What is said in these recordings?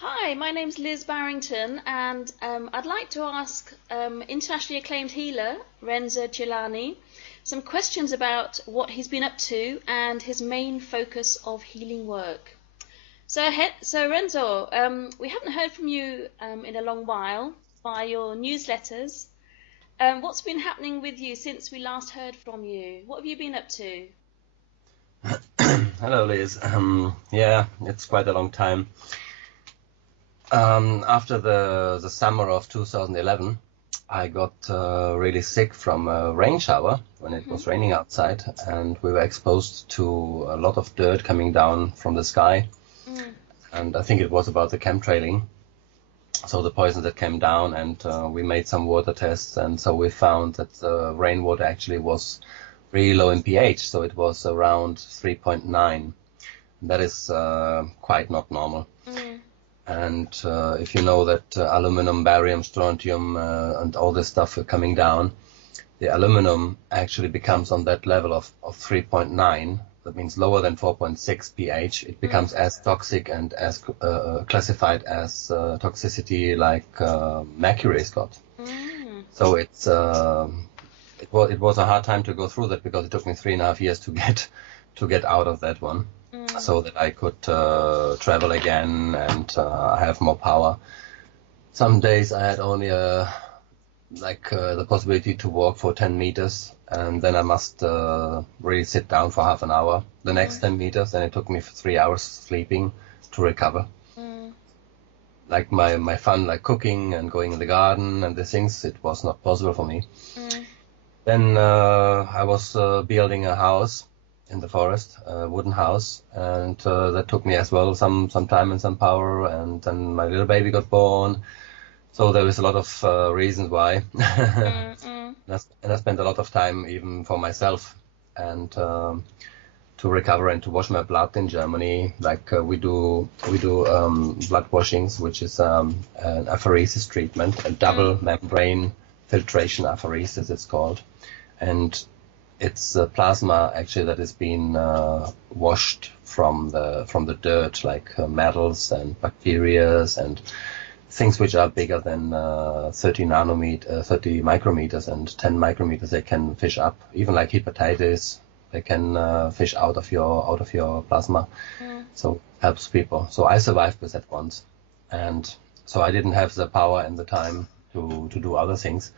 Hi, my name's Liz Barrington, and I'd like to ask internationally acclaimed healer Renzo Celani some questions about what he's been up to and his main focus of healing work. So Renzo, we haven't heard from you in a long while by your newsletters. What's been happening with you since we last heard from you? What have you been up to? Hello, Liz. Yeah, it's quite a long time. After the summer of 2011, I got really sick from a rain shower when it was raining outside, and we were exposed to a lot of dirt coming down from the sky. And I think it was about the chemtrailing, so the poison that came down, and we made some water tests, and so we found that the rainwater actually was really low in pH, so it was around 3.9. That is quite not normal. And if you know that aluminum, barium, strontium, and all this stuff are coming down, the aluminum actually becomes on that level of 3.9. That means lower than 4.6 pH. It becomes as toxic and as classified as toxicity like mercury's got. So it was a hard time to go through that, because it took me 3.5 years to get out of that one. So that I could travel again and have more power. Some days I had only the possibility to walk for 10 meters, and then I must really sit down for half an hour. The next 10 meters, and it took me 3 hours sleeping to recover. Like my fun, like cooking and going in the garden and the things, it was not possible for me. Then I was building a house in the forest, a wooden house, and that took me as well some time and some power, and then my little baby got born, so there was a lot of reasons why. And I spent a lot of time even for myself, and to recover and to wash my blood in Germany. Like we do blood washings, which is an apheresis treatment, a double membrane filtration apheresis it's called, and it's plasma actually that has been washed from the dirt, like metals and bacteria and things which are bigger than 30 micrometers and 10 micrometers. They can fish up, even like hepatitis. They can fish out of your plasma. So helps people. So I survived with that once, and so I didn't have the power and the time to do other things.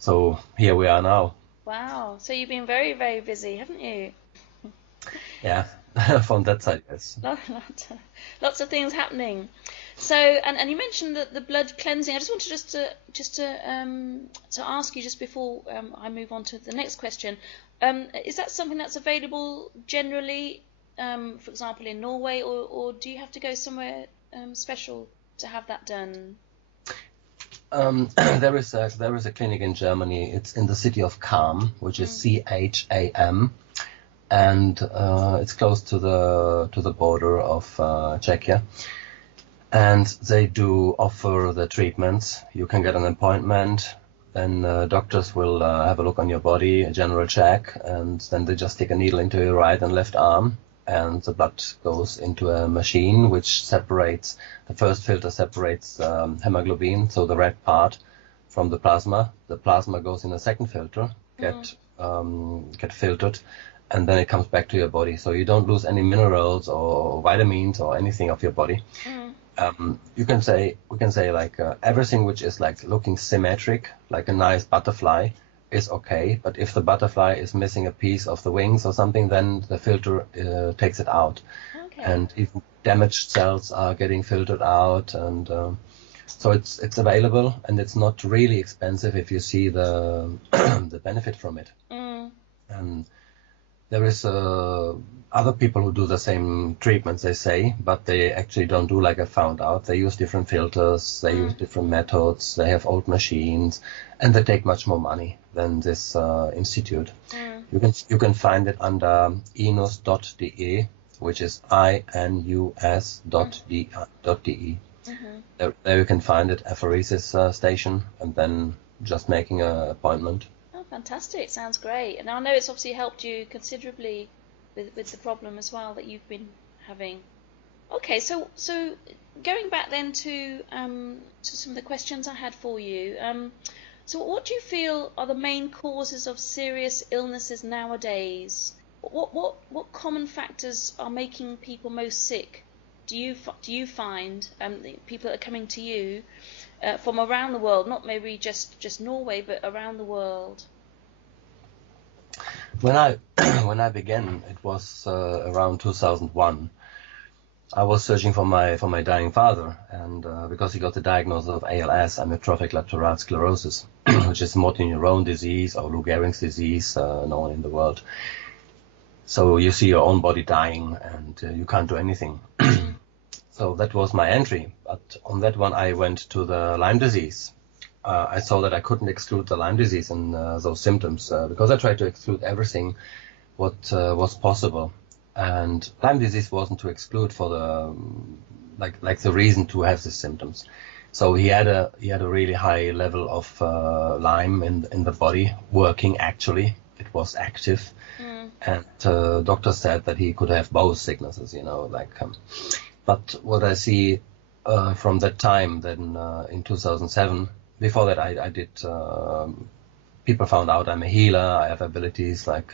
So here we are now. Wow, so you've been very, very busy, haven't you? Yeah, from that side, yes. Lots of things happening. So, and you mentioned that the blood cleansing. I just wanted to ask you just before I move on to the next question. Is that something that's available generally, for example, in Norway, or do you have to go somewhere special to have that done? There is a clinic in Germany. It's in the city of Cham, which is Cham, and it's close to the border of Czechia. And they do offer the treatments. You can get an appointment, then doctors will have a look on your body, a general check, and then they just stick a needle into your right and left arm, and the blood goes into a machine which separates. The first filter separates hemoglobin, so the red part, from the plasma. The plasma goes in a second filter, get filtered, and then it comes back to your body. So you don't lose any minerals or vitamins or anything of your body. We can say like everything which is like looking symmetric, like a nice butterfly, is okay, but if the butterfly is missing a piece of the wings or something, then the filter takes it out. Okay. And even damaged cells are getting filtered out, and so it's available, and it's not really expensive if you see the the benefit from it. And there is other people who do the same treatments, they say, but they actually don't do like I found out. They use different filters, they use different methods, they have old machines, and they take much more money than this institute. You can find it under inus.de, which is inus.de. There you can find it, apheresis station, and then just making an appointment. Oh, fantastic. Sounds great. And I know it's obviously helped you considerably with the problem as well that you've been having. Okay, so going back then to some of the questions I had for you. So what do you feel are the main causes of serious illnesses nowadays? What common factors are making people most sick? Do you find the people that are coming to you from around the world, not maybe just Norway, but around the world? When I when I began, it was around 2001. I was searching for my dying father, and because he got the diagnosis of ALS, amyotrophic lateral sclerosis, which is motor neuron disease or Lou Gehrig's disease, known in the world. So you see your own body dying, and you can't do anything. So that was my entry. But on that one, I went to the Lyme disease. I saw that I couldn't exclude the Lyme disease and those symptoms because I tried to exclude everything what was possible. And Lyme disease wasn't to exclude for the like the reason to have the symptoms. So he had a really high level of Lyme in the body working. Actually, it was active, and doctors said that he could have both sicknesses. But what I see from that time, then in 2007, before that I did. People found out I'm a healer. I have abilities like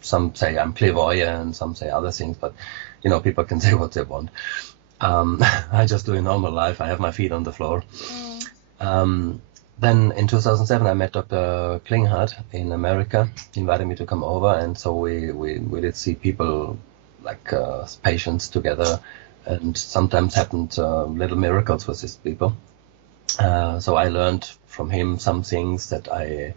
some say I'm clairvoyant, some say other things, but people can say what they want. I just do a normal life. I have my feet on the floor. Then in 2007 I met Dr. Klinghardt in America. He invited me to come over, and so we did see people like patients together, and sometimes happened little miracles with these people. So I learned from him some things that I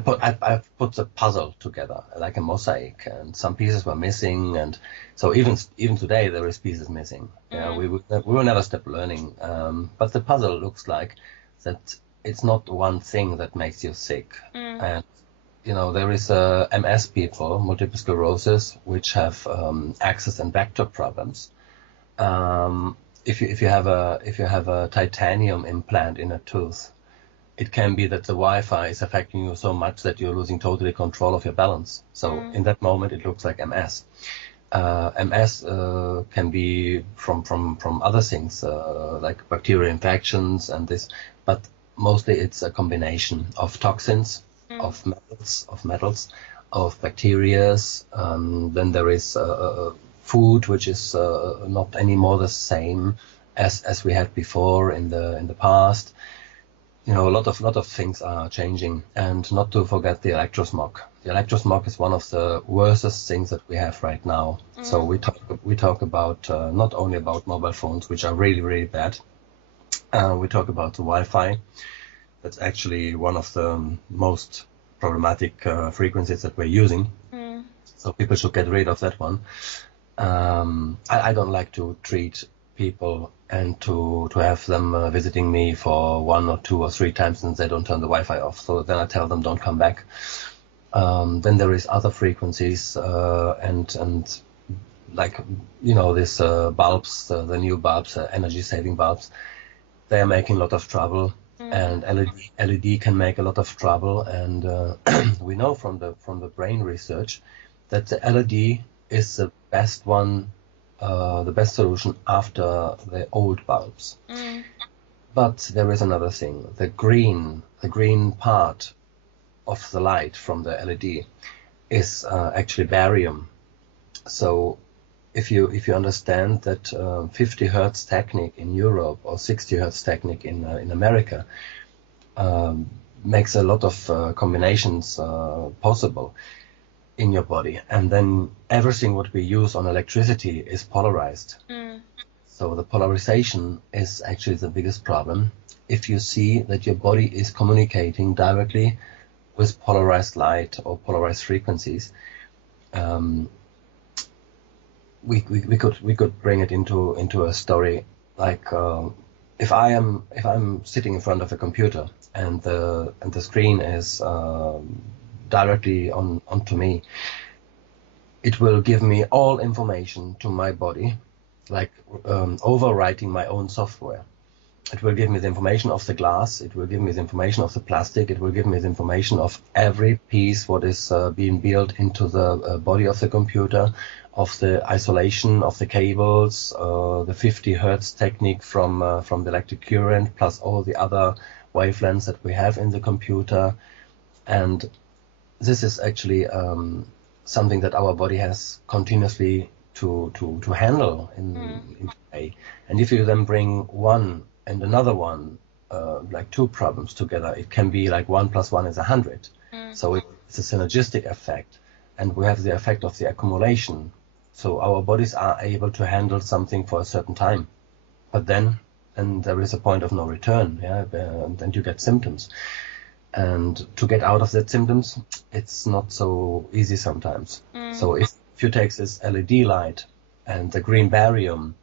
put the puzzle together like a mosaic, and some pieces were missing, and so even today there is pieces missing. We will never stop learning, but the puzzle looks like that it's not one thing that makes you sick. And there is MS people, multiple sclerosis, which have access and vector problems. If you have a titanium implant in a tooth, it can be that the Wi-Fi is affecting you so much that you're losing totally control of your balance. So in that moment, it looks like MS. MS can be from other things like bacterial infections and this, but mostly it's a combination of toxins, of metals, of bacteria. Then there is food, which is not anymore the same as we had before in the past. A lot of things are changing, and not to forget the electrosmog. The electrosmog is one of the worstest things that we have right now. So we talk about not only about mobile phones, which are really, really bad. We talk about the Wi-Fi. That's actually one of the most problematic frequencies that we're using. So people should get rid of that one. I don't like to treat people and to have them visiting me for 1 or 2 or 3 times and they don't turn the Wi-Fi off. So then I tell them don't come back. Then there is other frequencies and like this bulbs, the new bulbs, energy saving bulbs. They are making a lot of trouble, and LED can make a lot of trouble. And we know from the brain research that the LED is the best one. The best solution after the old bulbs. But there is another thing. The green part of the light from the LED is actually barium. So if you understand that 50 Hertz technique in Europe or 60 Hertz technique in America makes a lot of combinations possible in your body, and then everything what we use on electricity is polarized. So the polarization is actually the biggest problem. If you see that your body is communicating directly with polarized light or polarized frequencies, we could bring it into a story like if I'm sitting in front of a computer and the screen is directly onto me, it will give me all information to my body, like overwriting my own software. it will give me the information of the glass, it will give me the information of the plastic, it will give me the information of every piece what is being built into the body of the computer, of the isolation of the cables, the 50 hertz technique from the electric current, plus all the other wavelengths that we have in the computer. And this is actually something that our body has continuously to handle in today. And if you then bring one and another one, like two problems together, it can be like 1 + 1 is 100. So it's a synergistic effect, and we have the effect of the accumulation. So our bodies are able to handle something for a certain time, but then, and there is a point of no return, and then you get symptoms. And to get out of that symptoms, it's not so easy sometimes. So if you take this LED light and the green barium,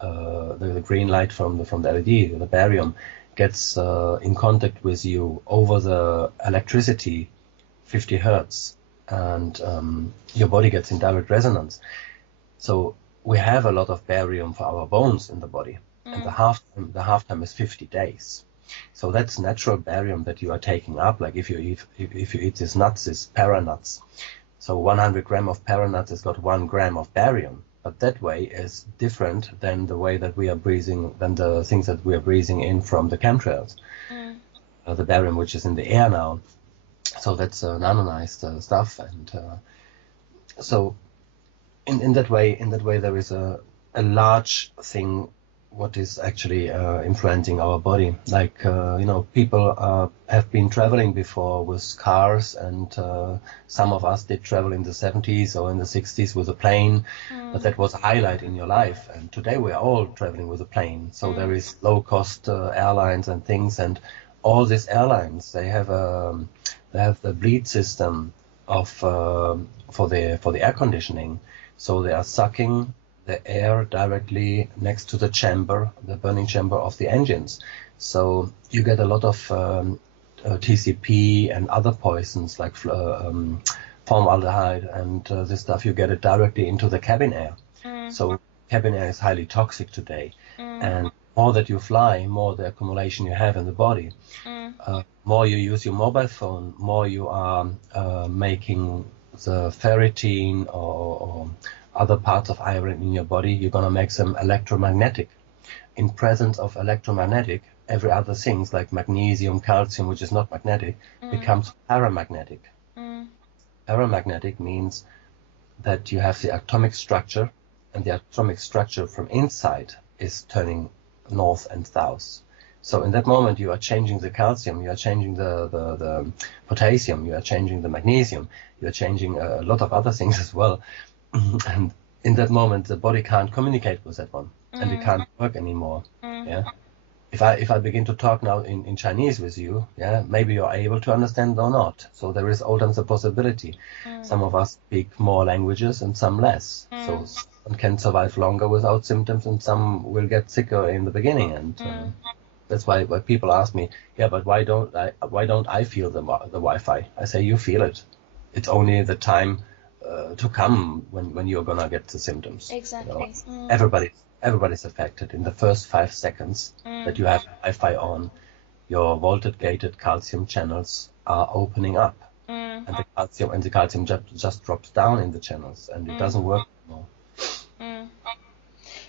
the green light from the LED, the barium, gets in contact with you over the electricity, 50 hertz, and your body gets in direct resonance. So we have a lot of barium for our bones in the body, and the half time is 50 days. So that's natural barium that you are taking up. Like if you eat these nuts, these para nuts. So 100 gram of para nuts has got 1 gram of barium. But that way is different than the way that we are breathing, than the things that we are breathing in from the chemtrails. The barium which is in the air now. So that's nanonized stuff. And so in that way there is a large thing what is actually influencing our body. Like, people have been traveling before with cars, and some of us did travel in the 70s or in the 60s with a plane, but that was a highlight in your life. And today we are all traveling with a plane. So there is low-cost airlines and things, and all these airlines, they have the bleed system of for the air conditioning. So they are sucking the air directly next to the chamber, the burning chamber of the engines. So you get a lot of TCP and other poisons like formaldehyde and this stuff. You get it directly into the cabin air. So cabin air is highly toxic today. And more that you fly, more the accumulation you have in the body. More you use your mobile phone, more you are making the ferritin or other parts of iron in your body, you're going to make them electromagnetic. In presence of electromagnetic, every other things like magnesium, calcium, which is not magnetic, becomes paramagnetic. Paramagnetic means that you have the atomic structure, and the atomic structure from inside is turning north and south. So in that moment you are changing the calcium, you are changing the potassium, you are changing the magnesium, you are changing a lot of other things as well. And in that moment the body can't communicate with that one, and it can't work anymore. If I begin to talk now in Chinese with you, maybe you're able to understand or not. So there is always a possibility. Some of us speak more languages and some less. So some can survive longer without symptoms, and some will get sicker in the beginning. And that's why people ask me, but why don't I feel the Wi-Fi? I say, you feel it. It's only the time to come when you're gonna get the symptoms. Exactly. Everybody's affected. In the first 5 seconds that you have Wi-Fi on, your voltage-gated calcium channels are opening up, and the calcium just drops down in the channels, and it doesn't work anymore.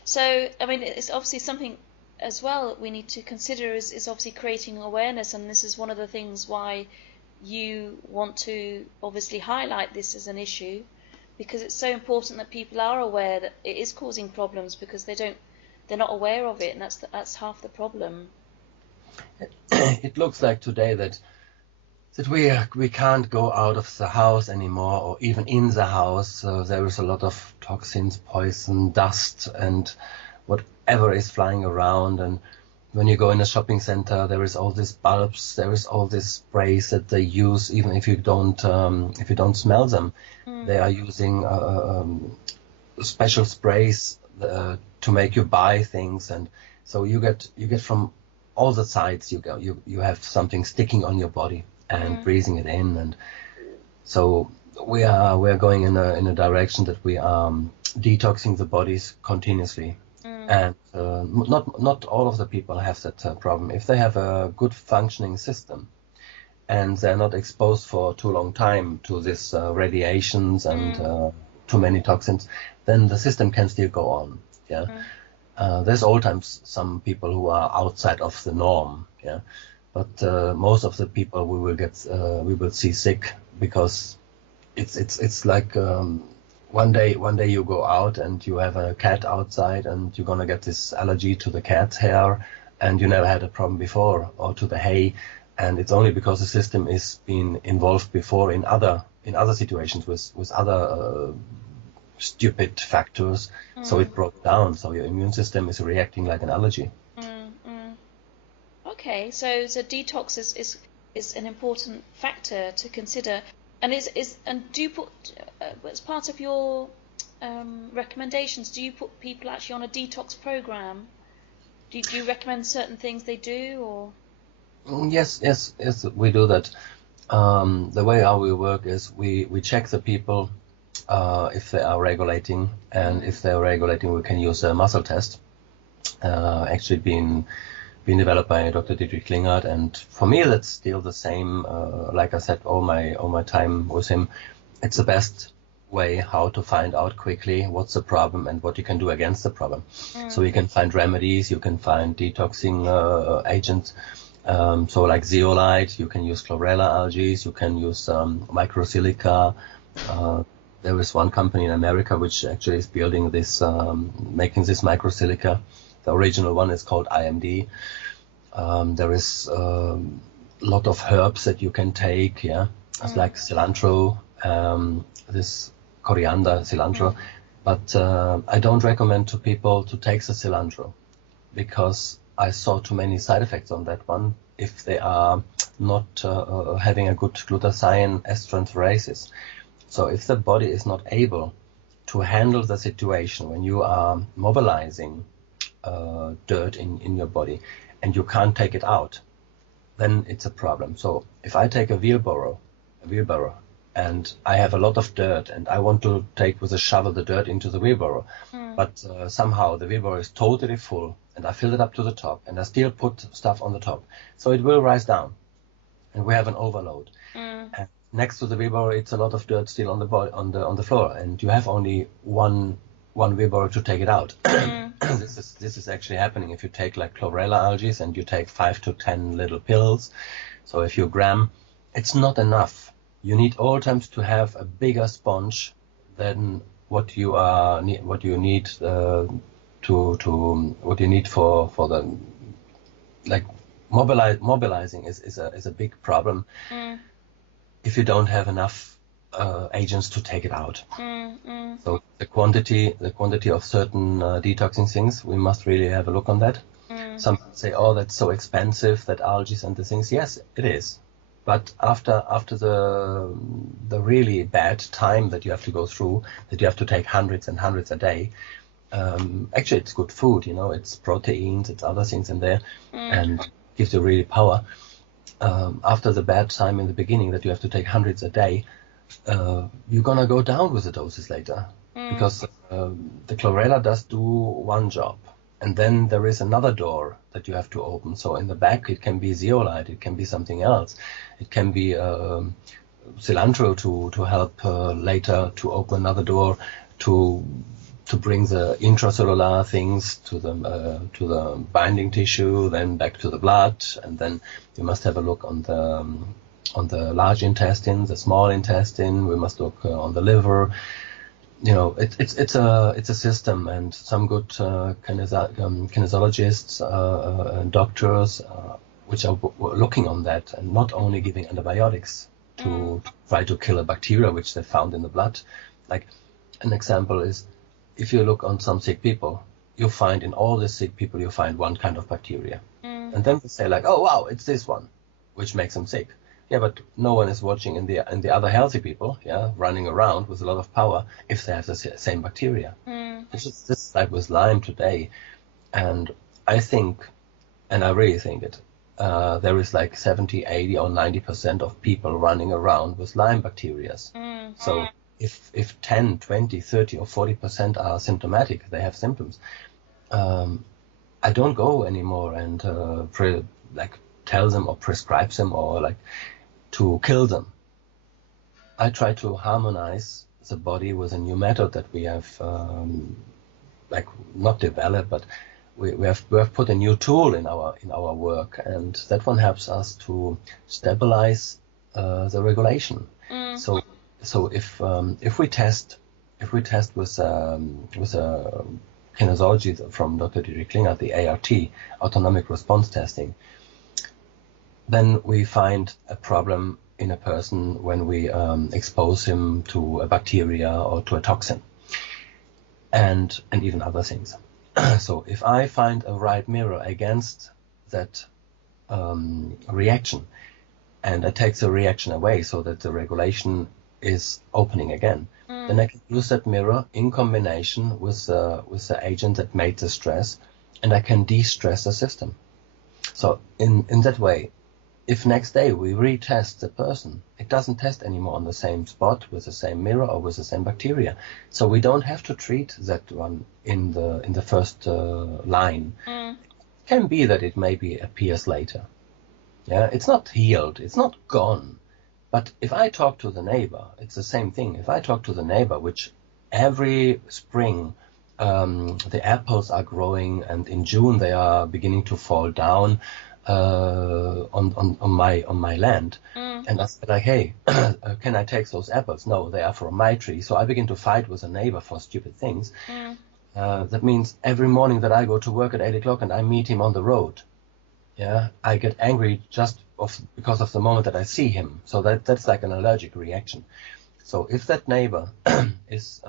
So, I mean, it's obviously something as well we need to consider is obviously creating awareness, and this is one of the things why you want to obviously highlight this as an issue, because it's so important that people are aware that it is causing problems, because they're not aware of it, and that's half the problem. It looks like today that we can't go out of the house anymore, or even in the house. There is a lot of toxins, poison, dust, and whatever is flying around. And when you go in a shopping center, there is all these bulbs, there is all these sprays that they use, even if you don't smell them. They are using special sprays to make you buy things, and so you get from all the sides. You have something sticking on your body and breathing it in, and so we are going in a direction that we are detoxing the bodies continuously. And not all of the people have that problem. If they have a good functioning system and they're not exposed for too long time to this radiations and too many toxins, then the system can still go on. Yeah. There's all times some people who are outside of the norm. Yeah. But most of the people we will see sick, because it's like one day you go out and you have a cat outside and you're gonna get this allergy to the cat's hair, and you never had a problem before, or to the hay, and it's only because the system is been involved before in other situations with other stupid factors, so it broke down. So your immune system is reacting like an allergy. Okay, so detox is an important factor to consider, and do you put as part of your recommendations? Do you put people actually on a detox program? Do you recommend certain things they do, or? Yes, we do that. The way how we work is we check the people if they are regulating, and if they're regulating, we can use a muscle test. Actually, been developed by Dr. Dietrich Klinghardt, and for me that's still the same. Like I said, all my time with him, it's the best way how to find out quickly what's the problem and what you can do against the problem. So you can find remedies, you can find detoxing agents. So like zeolite, you can use chlorella algae, you can use microsilica. There is one company in America which actually is building this, making this microsilica. The original one is called IMD. There is a lot of herbs that you can take, yeah. It's like cilantro, this coriander, cilantro. But I don't recommend to people to take the cilantro, because I saw too many side effects on that one if they are not having a good glutathione estrantherasis. So if the body is not able to handle the situation when you are mobilizing dirt in your body and you can't take it out, then it's a problem. So if I take a wheelbarrow and I have a lot of dirt and I want to take with a shovel the dirt into the wheelbarrow, but somehow the wheelbarrow is totally full and I fill it up to the top and I still put stuff on the top, so it will rise down and we have an overload. And next to the wheelbarrow, it's a lot of dirt still on the on the floor, and you have only one wheelbarrow to take it out. This is actually happening if you take like chlorella algae and you take 5 to 10 little pills. So if you gram, it's not enough. You need all times to have a bigger sponge than what you need for the, like, mobilizing is a big problem if you don't have enough agents to take it out. So the quantity of certain detoxing things, we must really have a look on that. Some say, oh, that's so expensive, that algae and the things. Yes, it is. But after the really bad time that you have to go through, that you have to take hundreds and hundreds a day, actually it's good food, it's proteins, it's other things in there, and gives you really power. After the bad time in the beginning that you have to take hundreds a day, you're gonna go down with the doses later, because the chlorella does do one job, and then there is another door that you have to open. So in the back it can be zeolite, it can be something else, it can be cilantro to help later to open another door to bring the intracellular things to the binding tissue, then back to the blood, and then you must have a look on the large intestine, the small intestine. We must look on the liver. It's a system, and some good kinesiologists and doctors which are looking on that, and not only giving antibiotics to try to kill a bacteria which they found in the blood. Like an example is, if you look on some sick people, you find in all the sick people you find one kind of bacteria, and then they say like, oh wow, it's this one, which makes them sick. Yeah, but no one is watching in the other healthy people, running around with a lot of power, if they have the same bacteria. It's just this like with Lyme today, and I think, and I really think it, there is like 70, 80 or 90% of people running around with Lyme bacteria. So if 10, 20, 30 or 40% are symptomatic, they have symptoms, I don't go anymore and tell them or prescribe them or like to kill them. I try to harmonize the body with a new method that we have not developed, but we have put a new tool in our work, and that one helps us to stabilize the regulation. So if we test with kinesiology from Dr. Dietrich Klinger, the ART, autonomic response testing, then we find a problem in a person when we expose him to a bacteria or to a toxin, and even other things. So if I find a right mirror against that reaction, and I take the reaction away so that the regulation is opening again, then I can use that mirror in combination with the agent that made the stress, and I can de-stress the system. So in that way, if next day we retest the person, it doesn't test anymore on the same spot with the same mirror or with the same bacteria. So we don't have to treat that one in the first line. It can be that it maybe appears later. Yeah, it's not healed, it's not gone. But if I talk to the neighbor, it's the same thing. If I talk to the neighbor, which every spring the apples are growing, and in June they are beginning to fall down on my land, and I said like, hey, can I take those apples? No, they are from my tree. So I begin to fight with a neighbor for stupid things. That means every morning that I go to work at 8 o'clock and I meet him on the road, yeah, I get angry just because of the moment that I see him. So that's like an allergic reaction. So if that neighbor is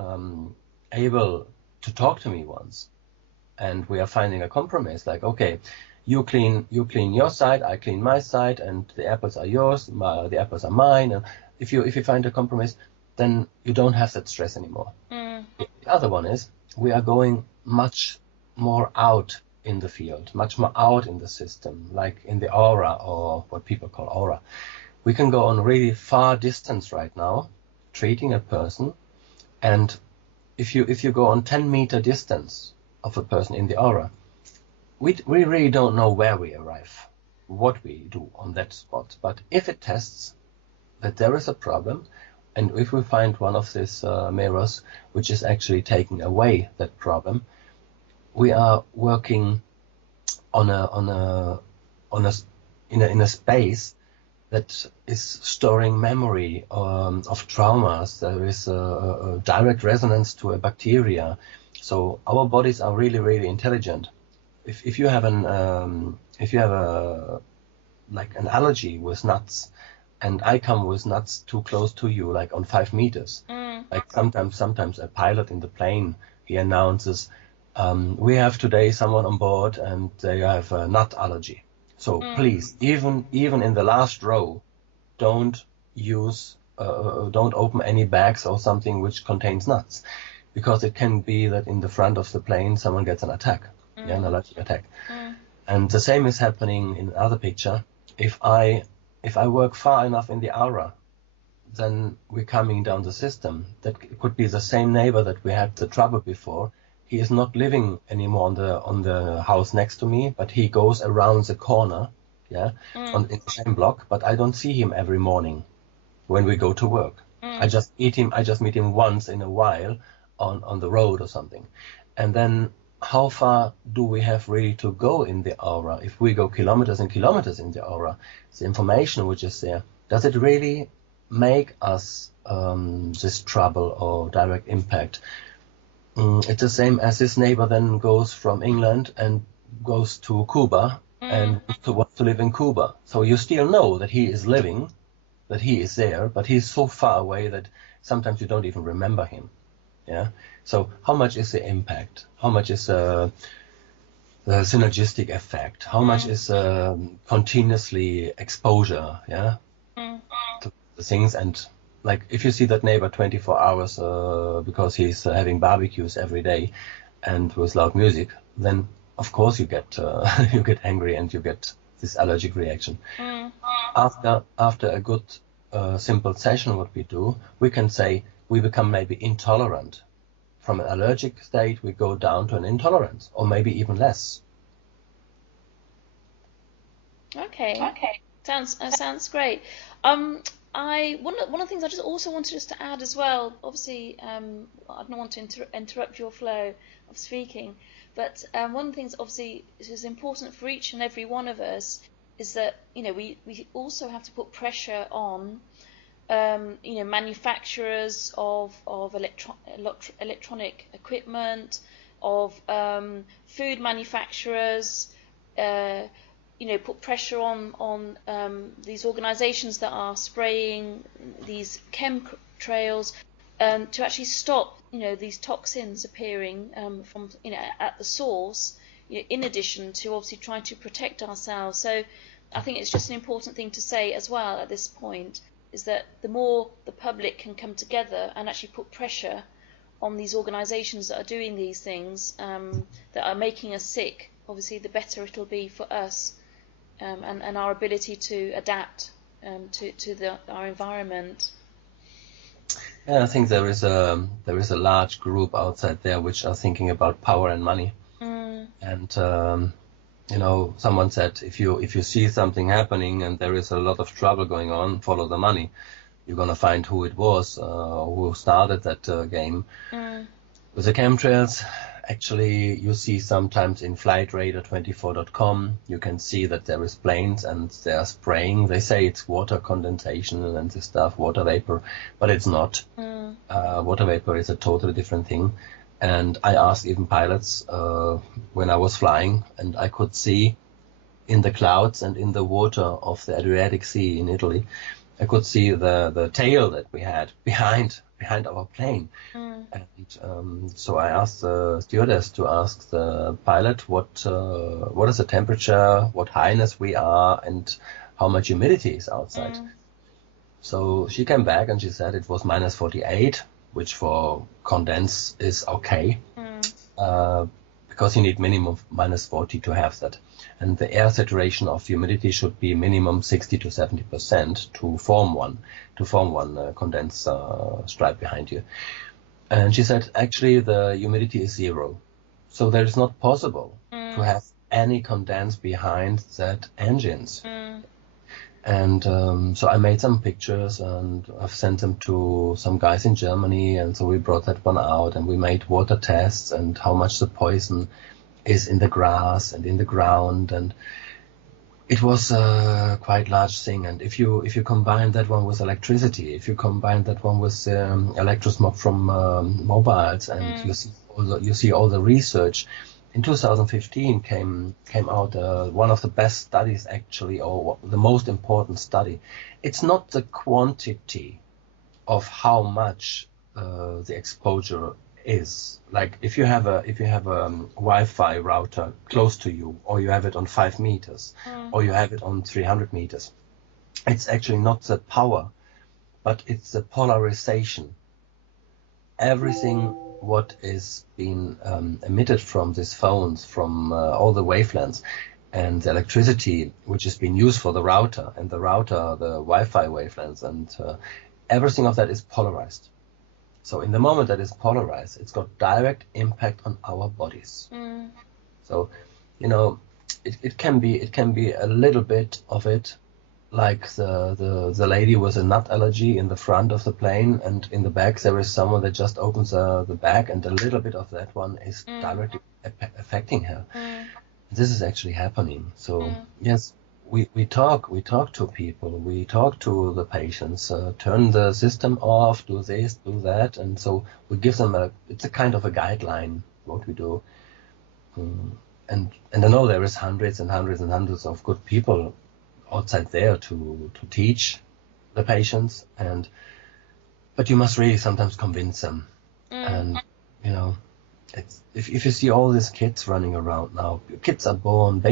able to talk to me once, and we are finding a compromise, like, okay, you clean your side, I clean my side, and the apples are yours, the apples are mine. And if you find a compromise, then you don't have that stress anymore. The other one is we are going much more out in the field, much more out in the system, like in the aura, or what people call aura. We can go on really far distance right now, treating a person, and if you go on 10-meter distance of a person in the aura, we really don't know where we arrive, what we do on that spot. But if it tests that there is a problem, and if we find one of these mirrors which is actually taking away that problem, we are working in a space that is storing memory of traumas. There is a direct resonance to a bacteria. So our bodies are really, really intelligent. If you have an allergy with nuts, and I come with nuts too close to you, like on 5 meters, like sometimes a pilot in the plane, he announces, we have today someone on board and they have a nut allergy. So please, even in the last row, don't open any bags or something which contains nuts, because it can be that in the front of the plane someone gets an attack, an allergic attack. And the same is happening in the other picture. If I work far enough in the aura, then we're coming down the system. That could be the same neighbor that we had the trouble before. He is not living anymore on the house next to me, but he goes around the corner, in the same block. But I don't see him every morning when we go to work. I just meet him once in a while on the road or something. And then how far do we have really to go in the aura? If we go kilometers and kilometers in the aura, the information which is there, does it really make us this trouble or direct impact? It's the same as this neighbor then goes from England and goes to Cuba and wants to live in Cuba. So you still know that he is living, that he is there, but he's so far away that sometimes you don't even remember him. Yeah. So how much is the impact? How much is the synergistic effect? How much is continuously exposure? Yeah. To the things. And like if you see that neighbor 24 hours because he's having barbecues every day and with loud music, then of course you get angry and you get this allergic reaction. After a good simple session, what we do, we can say we become maybe intolerant from an allergic state, we go down to an intolerance, or maybe even less. Okay. Sounds great. One of the things I just also wanted us to add as well. Obviously, I don't want to interrupt your flow of speaking, but one of the things obviously is important for each and every one of us is that we also have to put pressure on manufacturers of electronic equipment, of food manufacturers. Put pressure on these organisations that are spraying these chemtrails to actually stop these toxins appearing from at the source. In addition to obviously trying to protect ourselves. So I think it's just an important thing to say as well at this point, is that the more the public can come together and actually put pressure on these organisations that are doing these things that are making us sick, obviously the better it'll be for us. And our ability to adapt to our environment. Yeah, I think there is a large group outside there which are thinking about power and money. And someone said if you see something happening and there is a lot of trouble going on, follow the money. You're gonna find who it was who started that game. With the chemtrails. Actually, you see sometimes in flightradar24.com, you can see that there is planes and they are spraying. They say it's water condensation and this stuff, water vapor, but it's not. Water vapor is a totally different thing. And I asked even pilots when I was flying, and I could see in the clouds and in the water of the Adriatic Sea in Italy, I could see the tail that we had behind our plane. And so I asked the stewardess to ask the pilot what is the temperature, what highness we are, and how much humidity is outside. So she came back and she said it was minus 48, which for condense is okay, because you need minimum minus 40 to have that. And the air saturation of humidity should be minimum 60 to 70% to form one condense stripe behind you. And she said, actually, the humidity is 0. So there is not possible to have any condense behind that engines. And so I made some pictures and I've sent them to some guys in Germany. And so we brought that one out and we made water tests and how much the poison is in the grass and in the ground. And it was a quite large thing. And if you combine that one with electricity, if you combine that one with electrosmog from mobiles, and you see all the research. In 2015 came out one of the best studies actually, or the most important study. It's not the quantity of how much the exposure is. Like if you have a Wi-Fi router close to you, or you have it on 5 meters, or you have it on 300 meters, it's actually not the power, but it's the polarization. Everything what is being emitted from these phones, from all the wavelengths, and the electricity which is being used for the router, and the Wi-Fi wavelengths, and everything of that is polarized. So in the moment that is polarized, it's got direct impact on our bodies. So, it can be a little bit of it, like the lady with a nut allergy in the front of the plane, and in the back there is someone that just opens the bag, and a little bit of that one is directly affecting her. This is actually happening. So yes, we talk to people, we talk to the patients, turn the system off, do this, do that, and so we give them it's a kind of a guideline what we do. And I know there is hundreds and hundreds and hundreds of good people outside there to teach the patients, but you must really sometimes convince them. And it's if you see all these kids running around now, babies are born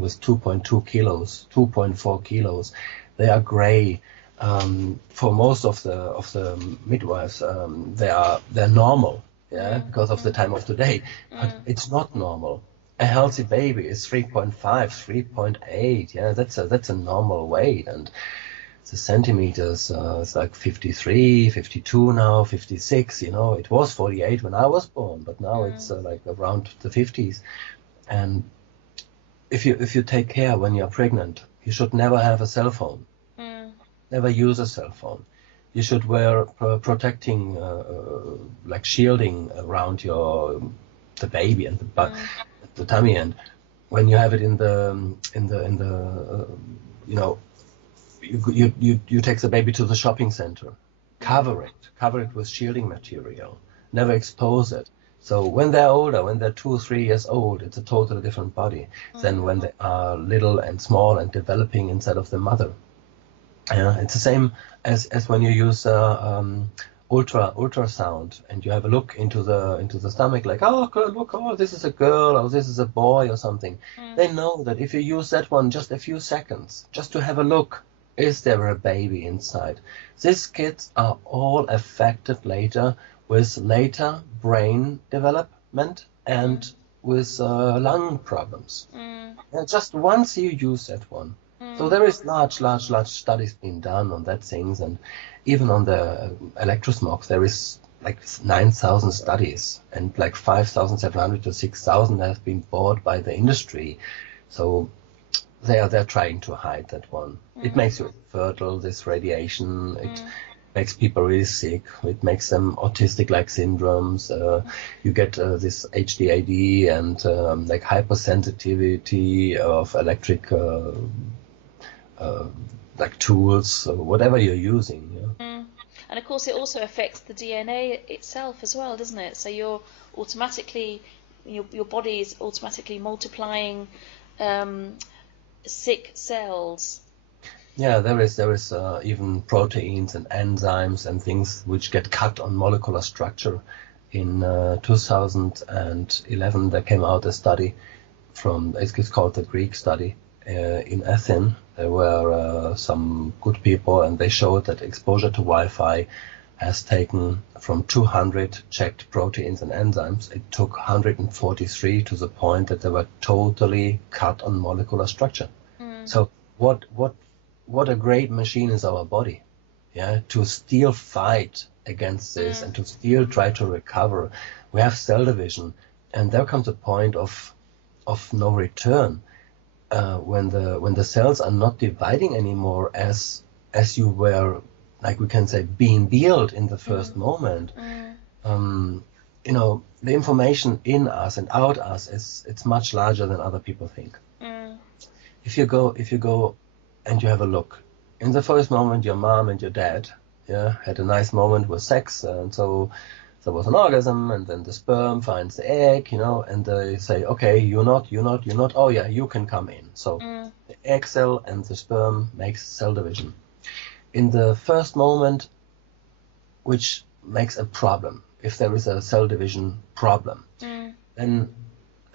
with 2.2 kilos, 2.4 kilos. They are gray. For most of the midwives, they're normal, because of the time of the day. But it's not normal. A healthy baby is 3.5, 3.8. Yeah, that's a normal weight. And the centimeters. It's like 53, 52 now, 56. It was 48 when I was born, but now it's like around the 50s. And if you take care when you're pregnant, you should never have a cell phone. Never use a cell phone. You should wear protecting, like shielding around the baby and the tummy. And when you have it in the you take the baby to the shopping center, cover it with shielding material, never expose it. So when they're older, when they're 2 or 3 years old, it's a totally different body than when they are little and small and developing inside of the mother. It's the same as when you use ultrasound and you have a look into the stomach, like, oh look, oh, this is a girl or this is a boy or something. They know that if you use that one just a few seconds, just to have a look, is there a baby inside? These kids are all affected later with later brain development and with lung problems. And just once you use that one. So there is large studies being done on that things, and even on the electrosmog there is like 9,000 studies, and like 5,700 to 6,000 have been bought by the industry. So they're trying to hide that one. It makes you infertile, this radiation. It makes people really sick. It makes them autistic-like syndromes. You get this HDAD and like hypersensitivity of electric like tools, or whatever you're using. And of course it also affects the DNA itself as well, doesn't it? So you're automatically, your body is automatically multiplying sick cells. Yeah, there is even proteins and enzymes and things which get cut on molecular structure. In 2011 there came out a study it's called the Greek study in Athens. There were some good people, and they showed that exposure to Wi-Fi has taken from 200 checked proteins and enzymes, it took 143 to the point that they were totally cut on molecular structure. So what a great machine is our body, to still fight against this and to still try to recover. We have cell division, and there comes a point of no return. When the cells are not dividing anymore as you were, like we can say, being built in the first moment, the information in us and out us it's much larger than other people think. If you go and you have a look, in the first moment your mom and your dad had a nice moment with sex, and so there was an orgasm, and then the sperm finds the egg, and they say, okay, you're not, oh yeah, you can come in. So the egg cell and the sperm makes cell division. In the first moment, which makes a problem, if there is a cell division problem, then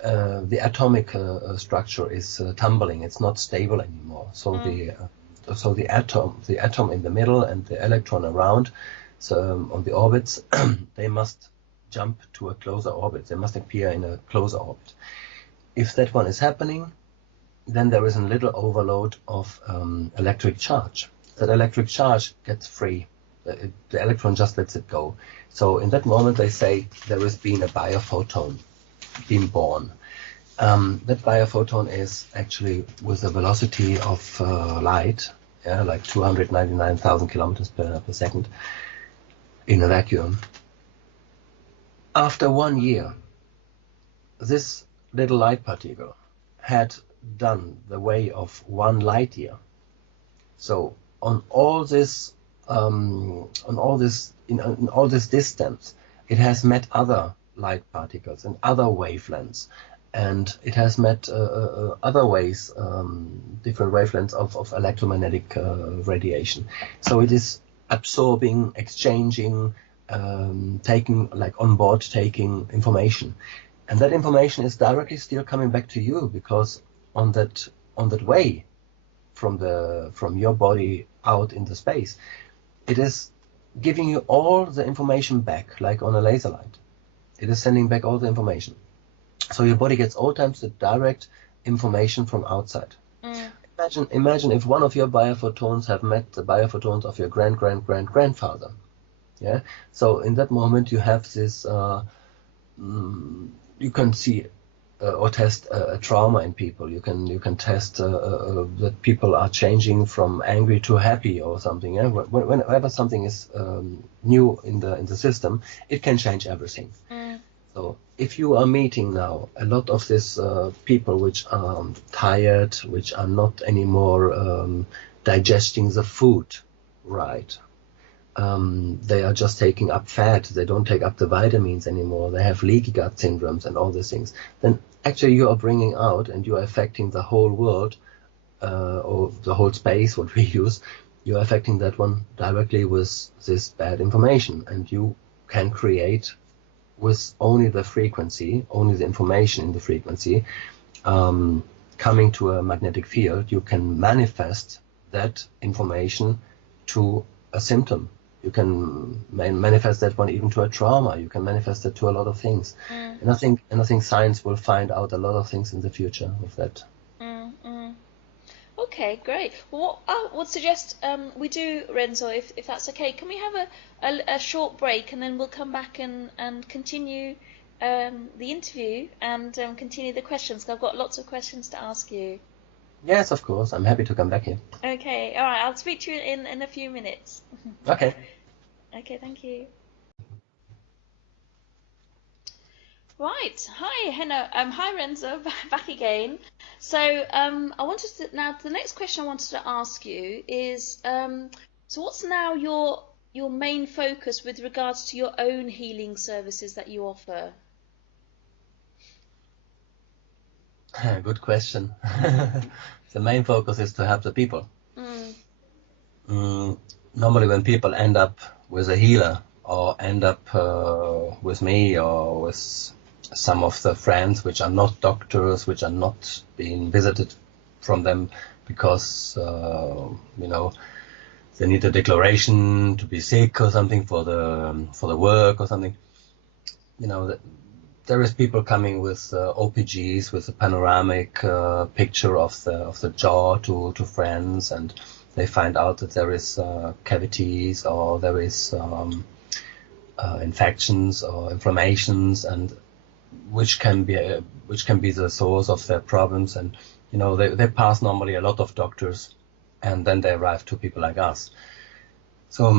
the atomic structure is tumbling, it's not stable anymore. So the atom in the middle and the electron around, so on the orbits, they must jump to a closer orbit. They must appear in a closer orbit. If that one is happening, then there is a little overload of electric charge. That electric charge gets free. The electron just lets it go. So in that moment, they say there has been a biophoton being born. That biophoton is actually with a velocity of light, like 299,000 kilometers per second. In a vacuum. After 1 year, this little light particle had done the way of 1 light year. So in all this distance, it has met other light particles and other wavelengths, and it has met other ways, different wavelengths of electromagnetic radiation. So it is absorbing, exchanging, taking, like on board, taking information, and that information is directly still coming back to you, because on that way from your body out into space, it is giving you all the information back, like on a laser light. It is sending back all the information, so your body gets all times the direct information from outside. Imagine if one of your biophotons have met the biophotons of your grandfather. Yeah. So in that moment, you have this. You can see or test a trauma in people. You can test that people are changing from angry to happy or something. Yeah? Whenever something is new in the system, it can change everything. So if you are meeting now a lot of these people which are tired, which are not anymore digesting the food right, they are just taking up fat, they don't take up the vitamins anymore, they have leaky gut syndromes and all these things, then actually you are bringing out and you are affecting the whole world or the whole space, what we use, you are affecting that one directly with this bad information, and you can create with only the frequency, only the information in the frequency, coming to a magnetic field, you can manifest that information to a symptom. You can manifest that one even to a trauma. You can manifest it to a lot of things. And I think science will find out a lot of things in the future with that. Okay, great. Well, I would suggest we do, Renzo, if that's okay. Can we have a short break, and then we'll come back and continue the interview and continue the questions? 'Cause I've got lots of questions to ask you. Yes, of course. I'm happy to come back here. Okay, all right. I'll speak to you in a few minutes. Okay. Okay, thank you. Right. Hi, Henno. Hi, Renzo. Back again. So, I wanted to now. The next question I wanted to ask you is, so what's now your main focus with regards to your own healing services that you offer? Good question. The main focus is to help the people. Normally, when people end up with a healer or end up with me or with some of the friends which are not doctors, which are not being visited from them because they need a declaration to be sick or something for the work or something. There is people coming with OPGs, with a panoramic picture of the jaw to friends, and they find out that there is cavities or there is infections or inflammations, and which can be the source of their problems. And they pass normally a lot of doctors, and then they arrive to people like us. So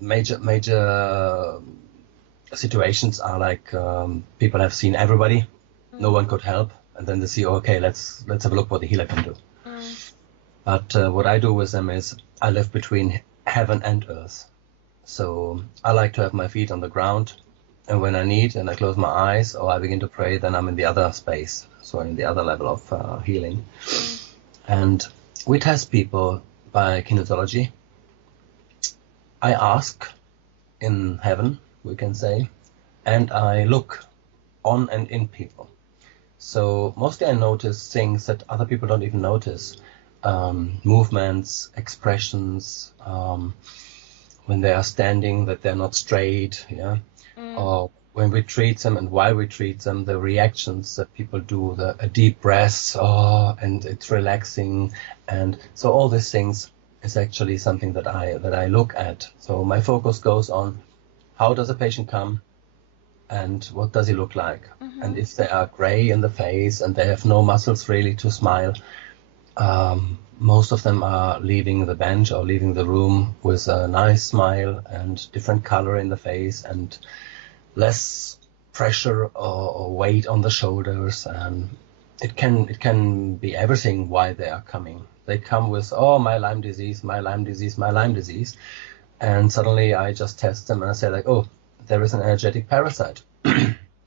major situations are like people have seen everybody, no one could help, and then they see, okay, let's have a look what the healer can do. But what I do with them is I live between heaven and earth. So I like to have my feet on the ground, and when I need and I close my eyes or I begin to pray, then I'm in the other space, so in the other level of healing. And we test people by kinesiology. I ask in heaven, we can say, and I look on and in people. So mostly I notice things that other people don't even notice. Movements, expressions, when they are standing, that they're not straight, yeah, or when we treat them and why we treat them, the reactions that people do, a deep breath, and it's relaxing, and so all these things is actually something that I look at. So my focus goes on how does a patient come, and what does he look like, and if they are gray in the face and they have no muscles really to smile. Most of them are leaving the bench or leaving the room with a nice smile and different color in the face and less pressure or weight on the shoulders. And it can be everything why they are coming. They come with, my Lyme disease, my Lyme disease, my Lyme disease. And suddenly I just test them and I say like, there is an energetic parasite.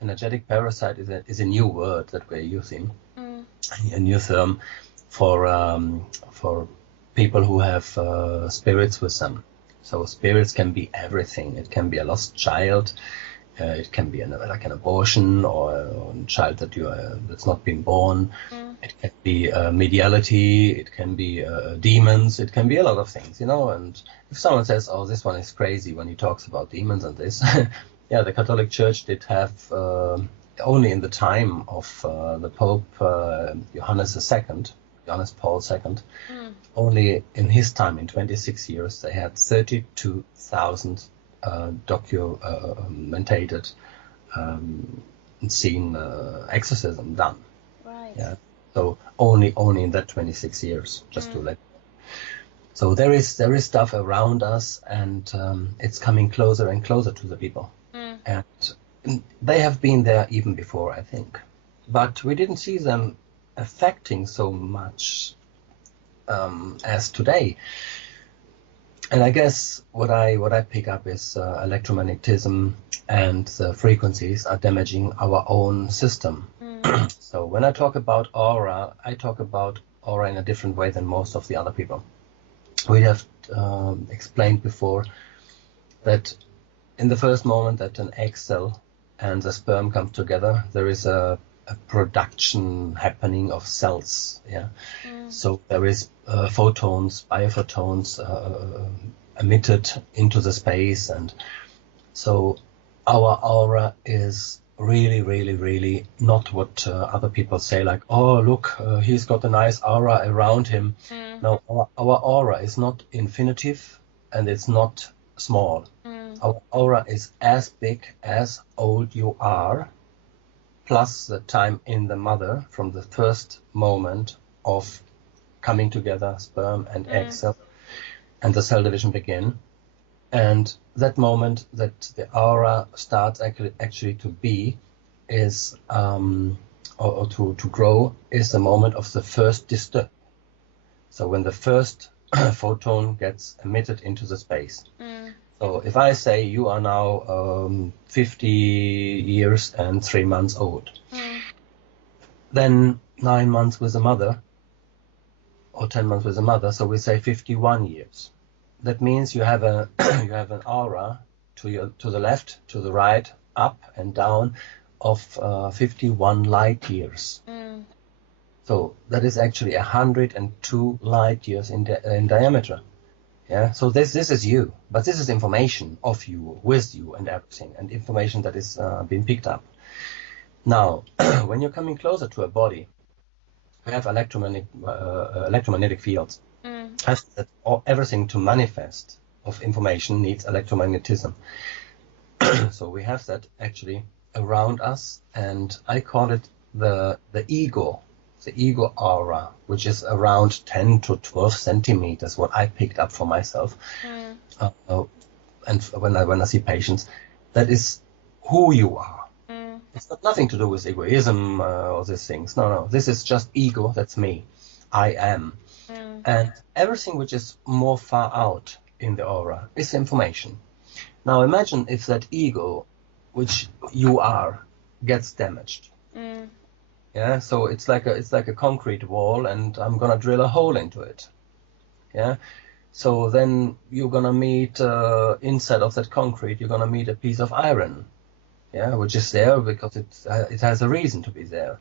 Energetic parasite is a new word that we're using, a new term for people who have spirits with them. So spirits can be everything. It can be a lost child. It can be like an abortion or a child that's not been born. It can be mediality. It can be demons. It can be a lot of things, And if someone says, this one is crazy when he talks about demons and this, yeah, the Catholic Church did have only in the time of the Pope Johannes II, Johannes Paul II. Only in his time, in 26 years, they had 32,000 documented seen exorcism done. Right. Yeah. So only in that 26 years, just to let. So there is stuff around us, and it's coming closer and closer to the people. And they have been there even before, I think, but we didn't see them affecting so much as today. And I guess what I pick up is electromagnetism and the frequencies are damaging our own system. So when I talk about aura, I talk about aura in a different way than most of the other people. We have explained before that in the first moment that an egg cell and the sperm come together, there is a production happening of cells. Yeah. So there is photons, biophotons emitted into the space, and so our aura is really not what other people say, like, oh look, he's got a nice aura around him. No, our aura is not infinitive and it's not small. Our aura is as big as old you are, plus the time in the mother from the first moment of coming together, sperm and egg cell, and the cell division begin. And that moment that the aura starts actually to be is, or to grow, is the moment of the first disturb. So when the first photon gets emitted into the space. So if I say you are now 50 years and 3 months old, then 9 months with a mother, or 10 months with a mother, so we say 51 years. That means you have a you have an aura to the left, to the right, up and down of 51 light years. So that is actually 102 light years in diameter. Yeah. So this is you, but this is information of you, with you, and everything, and information that is being picked up. Now, when you're coming closer to a body, we have electromagnetic fields. Everything to manifest of information needs electromagnetism. So we have that actually around us, and I call it the ego aura, which is around 10 to 12 centimeters, what I picked up for myself. And when I see patients, that is who you are. It's got nothing to do with egoism or these things. No, this is just ego. That's me. I am. And everything which is more far out in the aura is information. Now imagine if that ego, which you are, gets damaged. Yeah, so it's like a concrete wall, and I'm gonna drill a hole into it. Yeah, so then you're gonna meet inside of that concrete, you're gonna meet a piece of iron. Yeah, which is there because it has a reason to be there.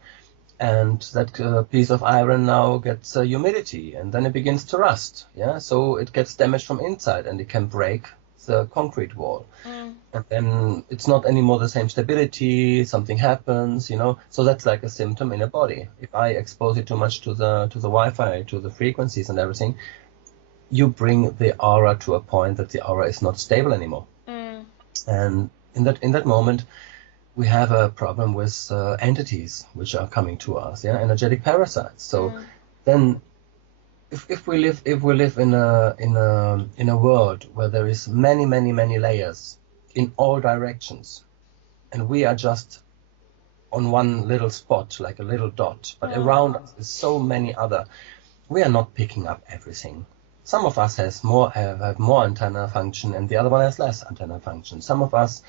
And that piece of iron now gets humidity, and then it begins to rust. Yeah, so it gets damaged from inside, and it can break the concrete wall. And then it's not anymore the same stability. Something happens, So that's like a symptom in a body. If I expose it too much to the Wi-Fi, to the frequencies and everything, you bring the aura to a point that the aura is not stable anymore. And in that moment, we have a problem with entities which are coming to us, energetic parasites. So then, if we live in a world where there is many layers in all directions, and we are just on one little spot, like a little dot, but around us is so many other, we are not picking up everything. Some of us have more antenna function, and the other one has less antenna function. Some of us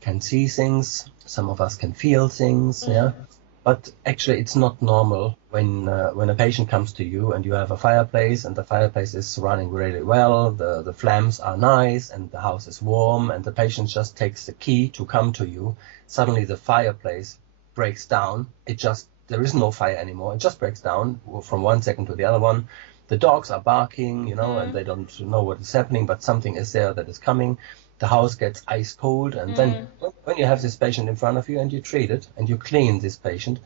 can see things, some of us can feel things, but actually it's not normal when a patient comes to you and you have a fireplace, and the fireplace is running really well, the flames are nice, and the house is warm, and the patient just takes the key to come to you. Suddenly the fireplace breaks down. There is no fire anymore. It just breaks down from one second to the other one. The dogs are barking, and they don't know what is happening, but something is there that is coming. The house gets ice cold, and then when you have this patient in front of you and you treat it and you clean this patient,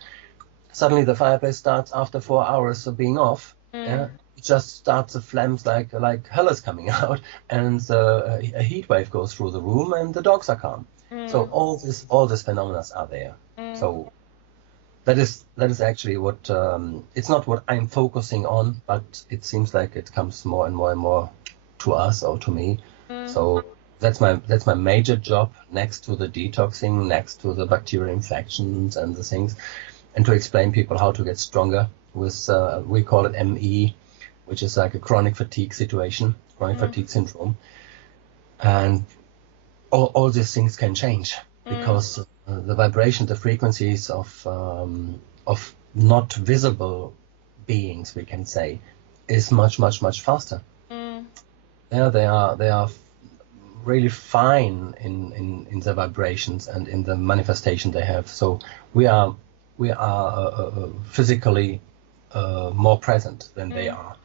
suddenly the fireplace starts after 4 hours of being off. Yeah, it just starts the flames like hell is coming out, and a heat wave goes through the room, and the dogs are calm. So all these phenomena are there. So that is actually what it's not what I'm focusing on, but it seems like it comes more and more and more to us or to me. So that's my major job, next to the detoxing, next to the bacterial infections and the things, and to explain people how to get stronger with we call it ME, which is like a chronic fatigue situation, chronic fatigue syndrome, and all these things can change because the vibration, the frequencies of not visible beings, we can say, is much faster. Yeah, they are really fine in the vibrations and in the manifestation they have. So we are physically more present than they are.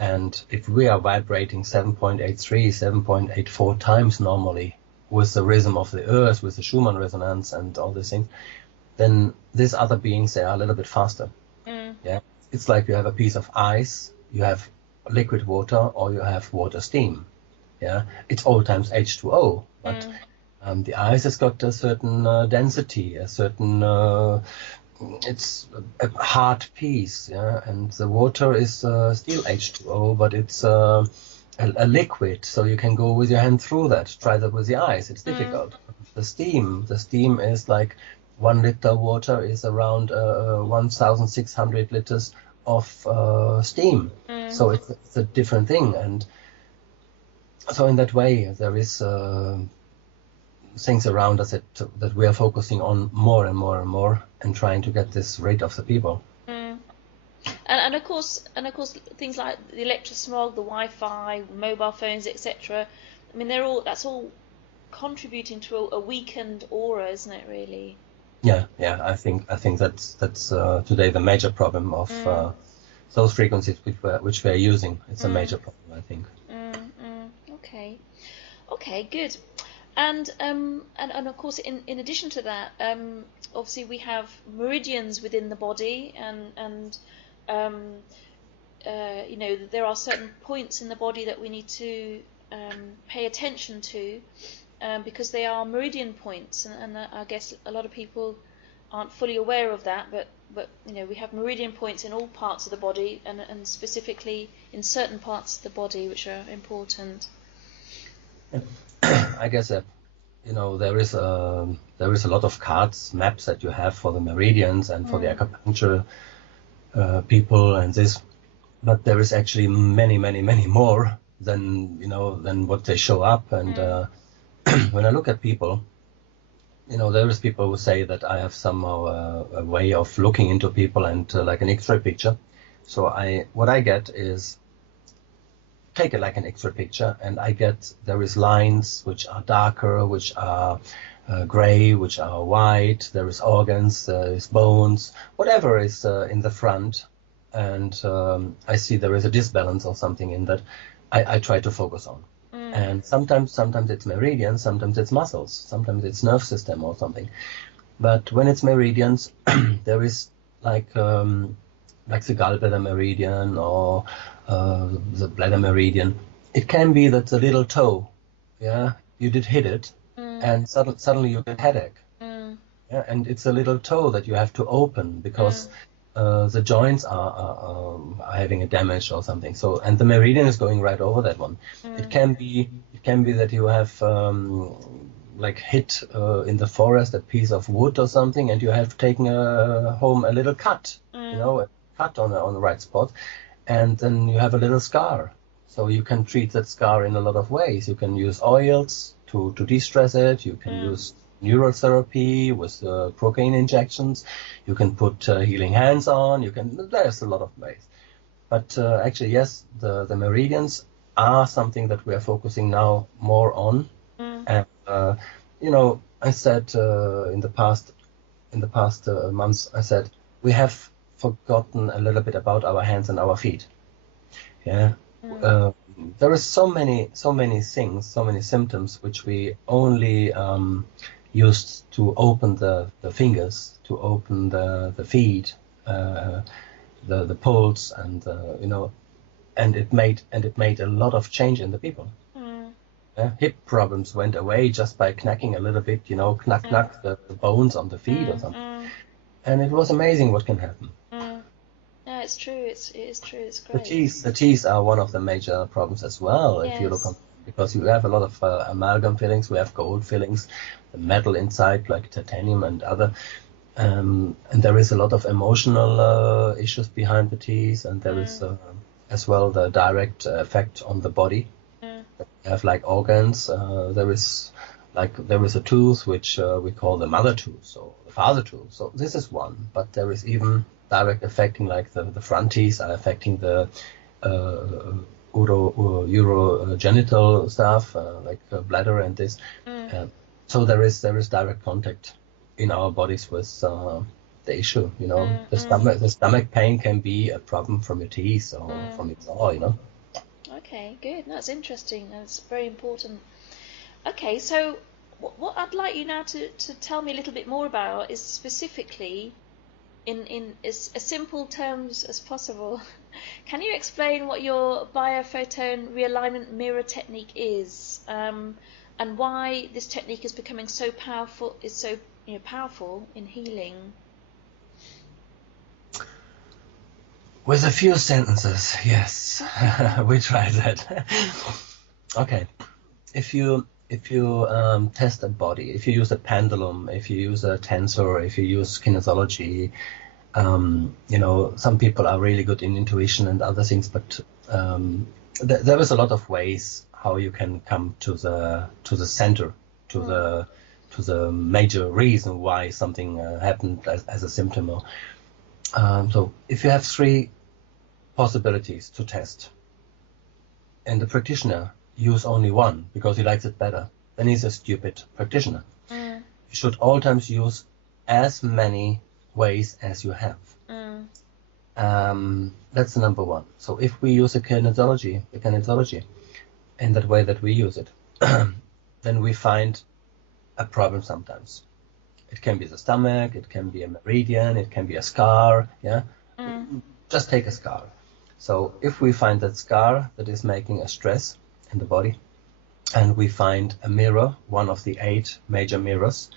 And if we are vibrating 7.83, 7.84 times normally with the rhythm of the earth, with the Schumann resonance and all these things, then these other beings, they are a little bit faster. Yeah, it's like you have a piece of ice, you have liquid water, or you have water steam. Yeah, it's all times H2O, but the ice has got a certain density, a certain it's a hard piece, yeah, and the water is still H2O, but it's a liquid, so you can go with your hand through that. Try that with the ice; it's difficult. The steam is like 1 liter water is around 1,600 liters of steam, so it's a different thing, and so in that way there is things around us that we are focusing on more and more and more, and trying to get this rid of the people. And of course things like the electrosmog, the Wi-Fi, mobile phones, etc. I mean, that's all contributing to a weakened aura, isn't it? Really. Yeah. I think that's today the major problem of those frequencies which we are using. It's a major problem, I think. Okay, good. And of course, in addition to that, obviously we have meridians within the body, and you know, there are certain points in the body that we need to pay attention to, because they are meridian points, and I guess a lot of people aren't fully aware of that, but you know, we have meridian points in all parts of the body, and specifically in certain parts of the body which are important. I guess that, you know, there is a lot of cards, maps that you have for the meridians and for the acupuncture people and this, but there is actually many more than what they show up. And when I look at people, you know, there is people who say that I have somehow a way of looking into people and like an X-ray picture. So what I get is, take it like an X-ray picture, and I get there is lines which are darker, which are gray, which are white. There is organs, there is bones, whatever is in the front, and I see there is a disbalance or something in that. I try to focus on, and sometimes it's meridians, sometimes it's muscles, sometimes it's nerve system or something. But when it's meridians, there is like the gallbladder meridian or the bladder meridian. It can be that the little toe, yeah, you did hit it, and suddenly you get headache. Yeah, and it's a little toe that you have to open because the joints are having a damage or something. So, and the meridian is going right over that one. It can be that you have like hit in the forest a piece of wood or something, and you have taken home a little cut, you know, a cut on the right spot, and then you have a little scar. So you can treat that scar in a lot of ways. You can use oils to de-stress it. You can use neural therapy with protein injections. You can put healing hands on. There's a lot of ways. But actually, yes, the meridians are something that we are focusing now more on. And you know, I said in the past months, I said we have forgotten a little bit about our hands and our feet. Yeah. There is so many things, so many symptoms which we only used to open the fingers, to open the feet, the pulse, and and it made a lot of change in the people. Hip problems went away just by knacking a little bit, knack the bones on the feet or something. And it was amazing what can happen. Yeah, it's true. It is true. It's great. The teeth are one of the major problems as well. Yes. If you look on, because you have a lot of amalgam fillings, we have gold fillings, the metal inside like titanium and other, and there is a lot of emotional issues behind the teeth, and there is as well the direct effect on the body. We have like organs. There is a tooth which we call the mother tooth, or the father tooth. So this is one, but there is even direct affecting, like the front teeth are affecting the urogenital stuff, like bladder and this. So there is direct contact in our bodies with the issue. The stomach pain can be a problem from your teeth or from your jaw. Okay, good. That's interesting. That's very important. Okay, so what I'd like you now to tell me a little bit more about is specifically, in as simple terms as possible, can you explain what your Bio-Photon Realignment Mirror Technique is, and why this technique is becoming so powerful? Is so powerful in healing? With a few sentences, yes, we try that. Okay, if you test a body, if you use a pendulum, if you use a tensor, if you use kinesiology, some people are really good in intuition and other things, but there is a lot of ways how you can come to the center, to the major reason why something happened as a symptom. So if you have 3 possibilities to test, and the practitioner use only one because he likes it better, then he's a stupid practitioner. You should all times use as many ways as you have. That's the number one. So if we use the kinesiology in that way that we use it, then we find a problem sometimes. It can be the stomach, it can be a meridian, it can be a scar, Just take a scar. So if we find that scar that is making a stress in the body, and we find a mirror, one of the 8 major mirrors,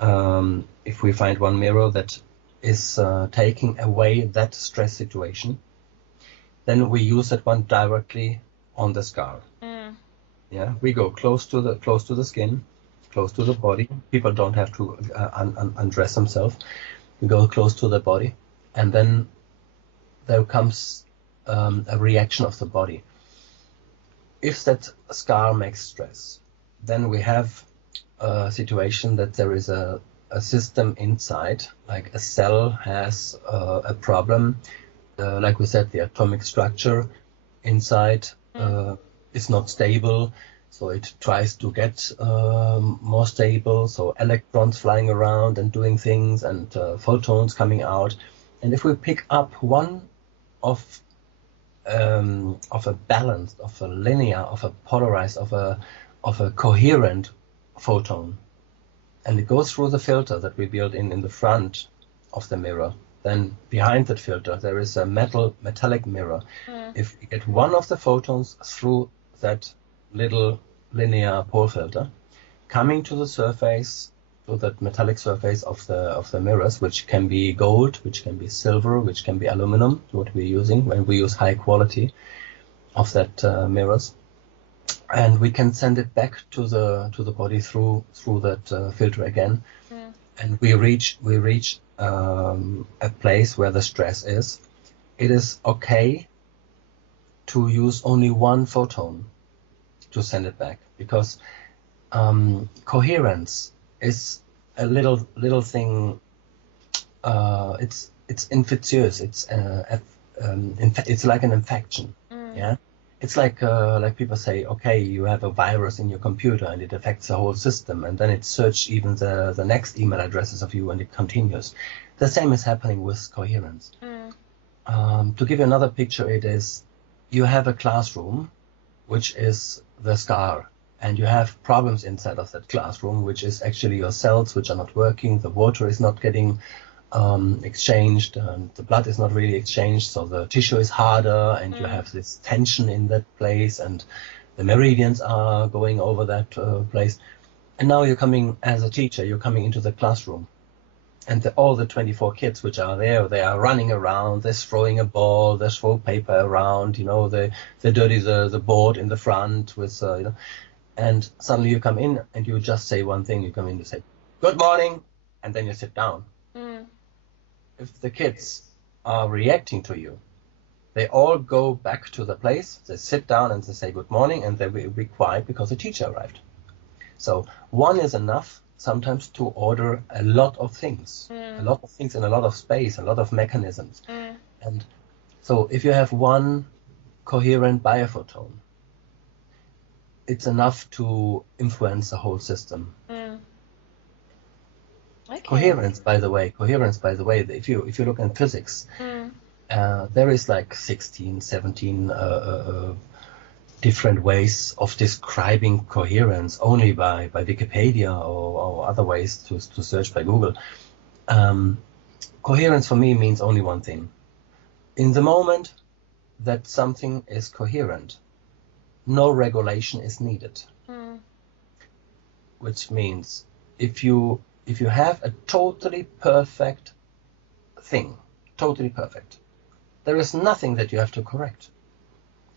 if we find one mirror that is taking away that stress situation, then we use that one directly on the scar. We go close to the skin, close to the body. People don't have to undress themselves. We go close to the body, and then there comes a reaction of the body. If that scar makes stress, then we have a situation that there is a system inside, like a cell has a problem. Like we said, the atomic structure inside is not stable, so it tries to get more stable. So electrons flying around and doing things, and photons coming out. And if we pick up one of a balanced, of a linear, of a polarized, of a coherent photon, and it goes through the filter that we built in the front of the mirror, then behind that filter there is a metallic mirror. If we get one of the photons through that little linear pole filter, coming to the surface, to that metallic surface of the mirrors, which can be gold, which can be silver, which can be aluminum, what we're using when we use high quality of that mirrors, and we can send it back to the body through that filter again, and we reach a place where the stress is. It is okay to use only one photon to send it back, because coherence is a little thing. It's infectious. It's like an infection. It's like people say, okay, you have a virus in your computer and it affects the whole system, and then it searches even the next email addresses of you, and it continues. The same is happening with coherence. To give you another picture, it is, you have a classroom, which is the scar, and you have problems inside of that classroom, which is actually your cells which are not working, the water is not getting exchanged, and the blood is not really exchanged, so the tissue is harder, and you have this tension in that place, and the meridians are going over that place. And now you're coming, as a teacher, you're coming into the classroom, and all the 24 kids which are there, they are running around, they're throwing a ball, they throw paper around, they dirty the board in the front with, and suddenly you come in and you just say one thing, you come in to say, "Good morning," and then you sit down. If the kids are reacting to you, they all go back to the place, they sit down and they say good morning, and they will be quiet because the teacher arrived. So one is enough sometimes to order a lot of things in a lot of space, a lot of mechanisms. And so if you have one coherent biophoton, it's enough to influence the whole system. Okay. Coherence, by the way, if you look in physics, there is like 16, 17 different ways of describing coherence only by Wikipedia or other ways to search by Google. Coherence for me means only one thing. In the moment that something is coherent, no regulation is needed. Which means if you have a totally perfect thing, totally perfect, there is nothing that you have to correct.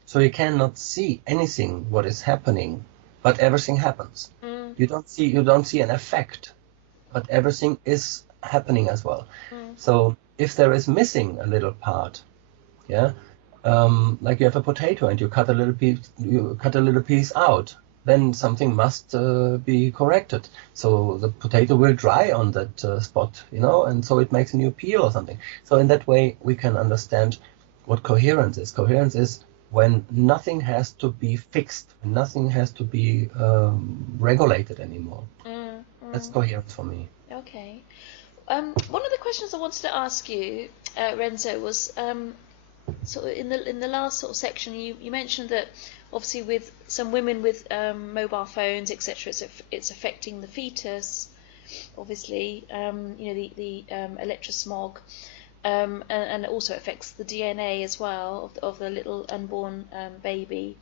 So you cannot see anything what is happening, but everything happens. You don't see an effect, but everything is happening as well. So if there is missing a little part, like you have a potato and you cut a little piece out, then something must be corrected. So the potato will dry on that spot, and so it makes a new peel or something. So in that way, we can understand what coherence is. Coherence is when nothing has to be fixed, nothing has to be regulated anymore. That's coherence for me. Okay. One of the questions I wanted to ask you, Renzo, was sort of in the last sort of section, you mentioned that obviously with some women with mobile phones, etc., it's affecting the fetus, obviously, the electrosmog, and it also affects the DNA as well of the little unborn baby.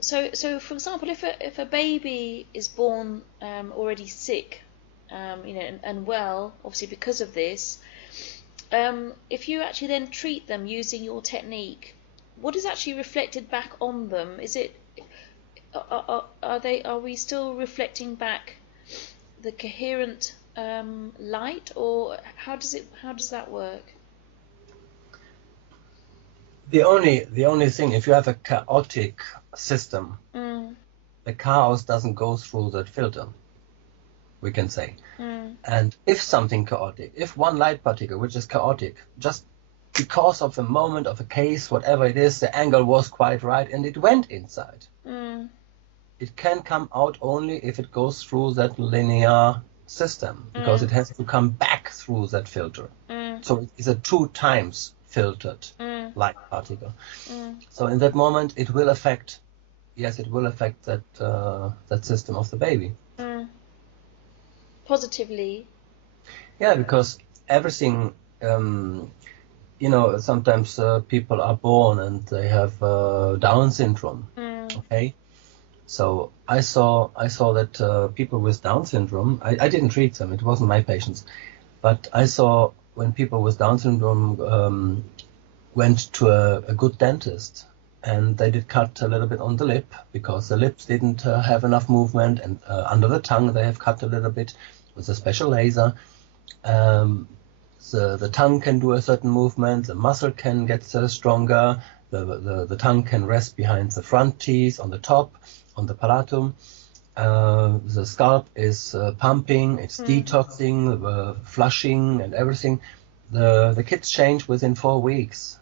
So for example, if a baby is born already sick, and unwell, obviously because of this, if you actually then treat them using your technique, what is actually reflected back on them? Is it are we still reflecting back the coherent light, or how does that work? The only thing, if you have a chaotic system, the chaos doesn't go through that filter, we can say. And if something chaotic, if one light particle which is chaotic, just because of the moment of a case, whatever it is, the angle was quite right and it went inside, it can come out only if it goes through that linear system, because it has to come back through that filter. So it is a 2 times filtered light particle. So in that moment it will affect that system of the baby. Positively. Yeah, because everything, sometimes people are born and they have Down syndrome. Okay, so I saw that people with Down syndrome, I didn't treat them, it wasn't my patients, but I saw when people with Down syndrome went to a good dentist, and they did cut a little bit on the lip because the lips didn't have enough movement, and under the tongue they have cut a little bit with a special laser. The tongue can do a certain movement, the muscle can get stronger, the tongue can rest behind the front teeth, on the top, on the palatum. The scalp is pumping, it's detoxing, flushing and everything. The kids changed within 4 weeks.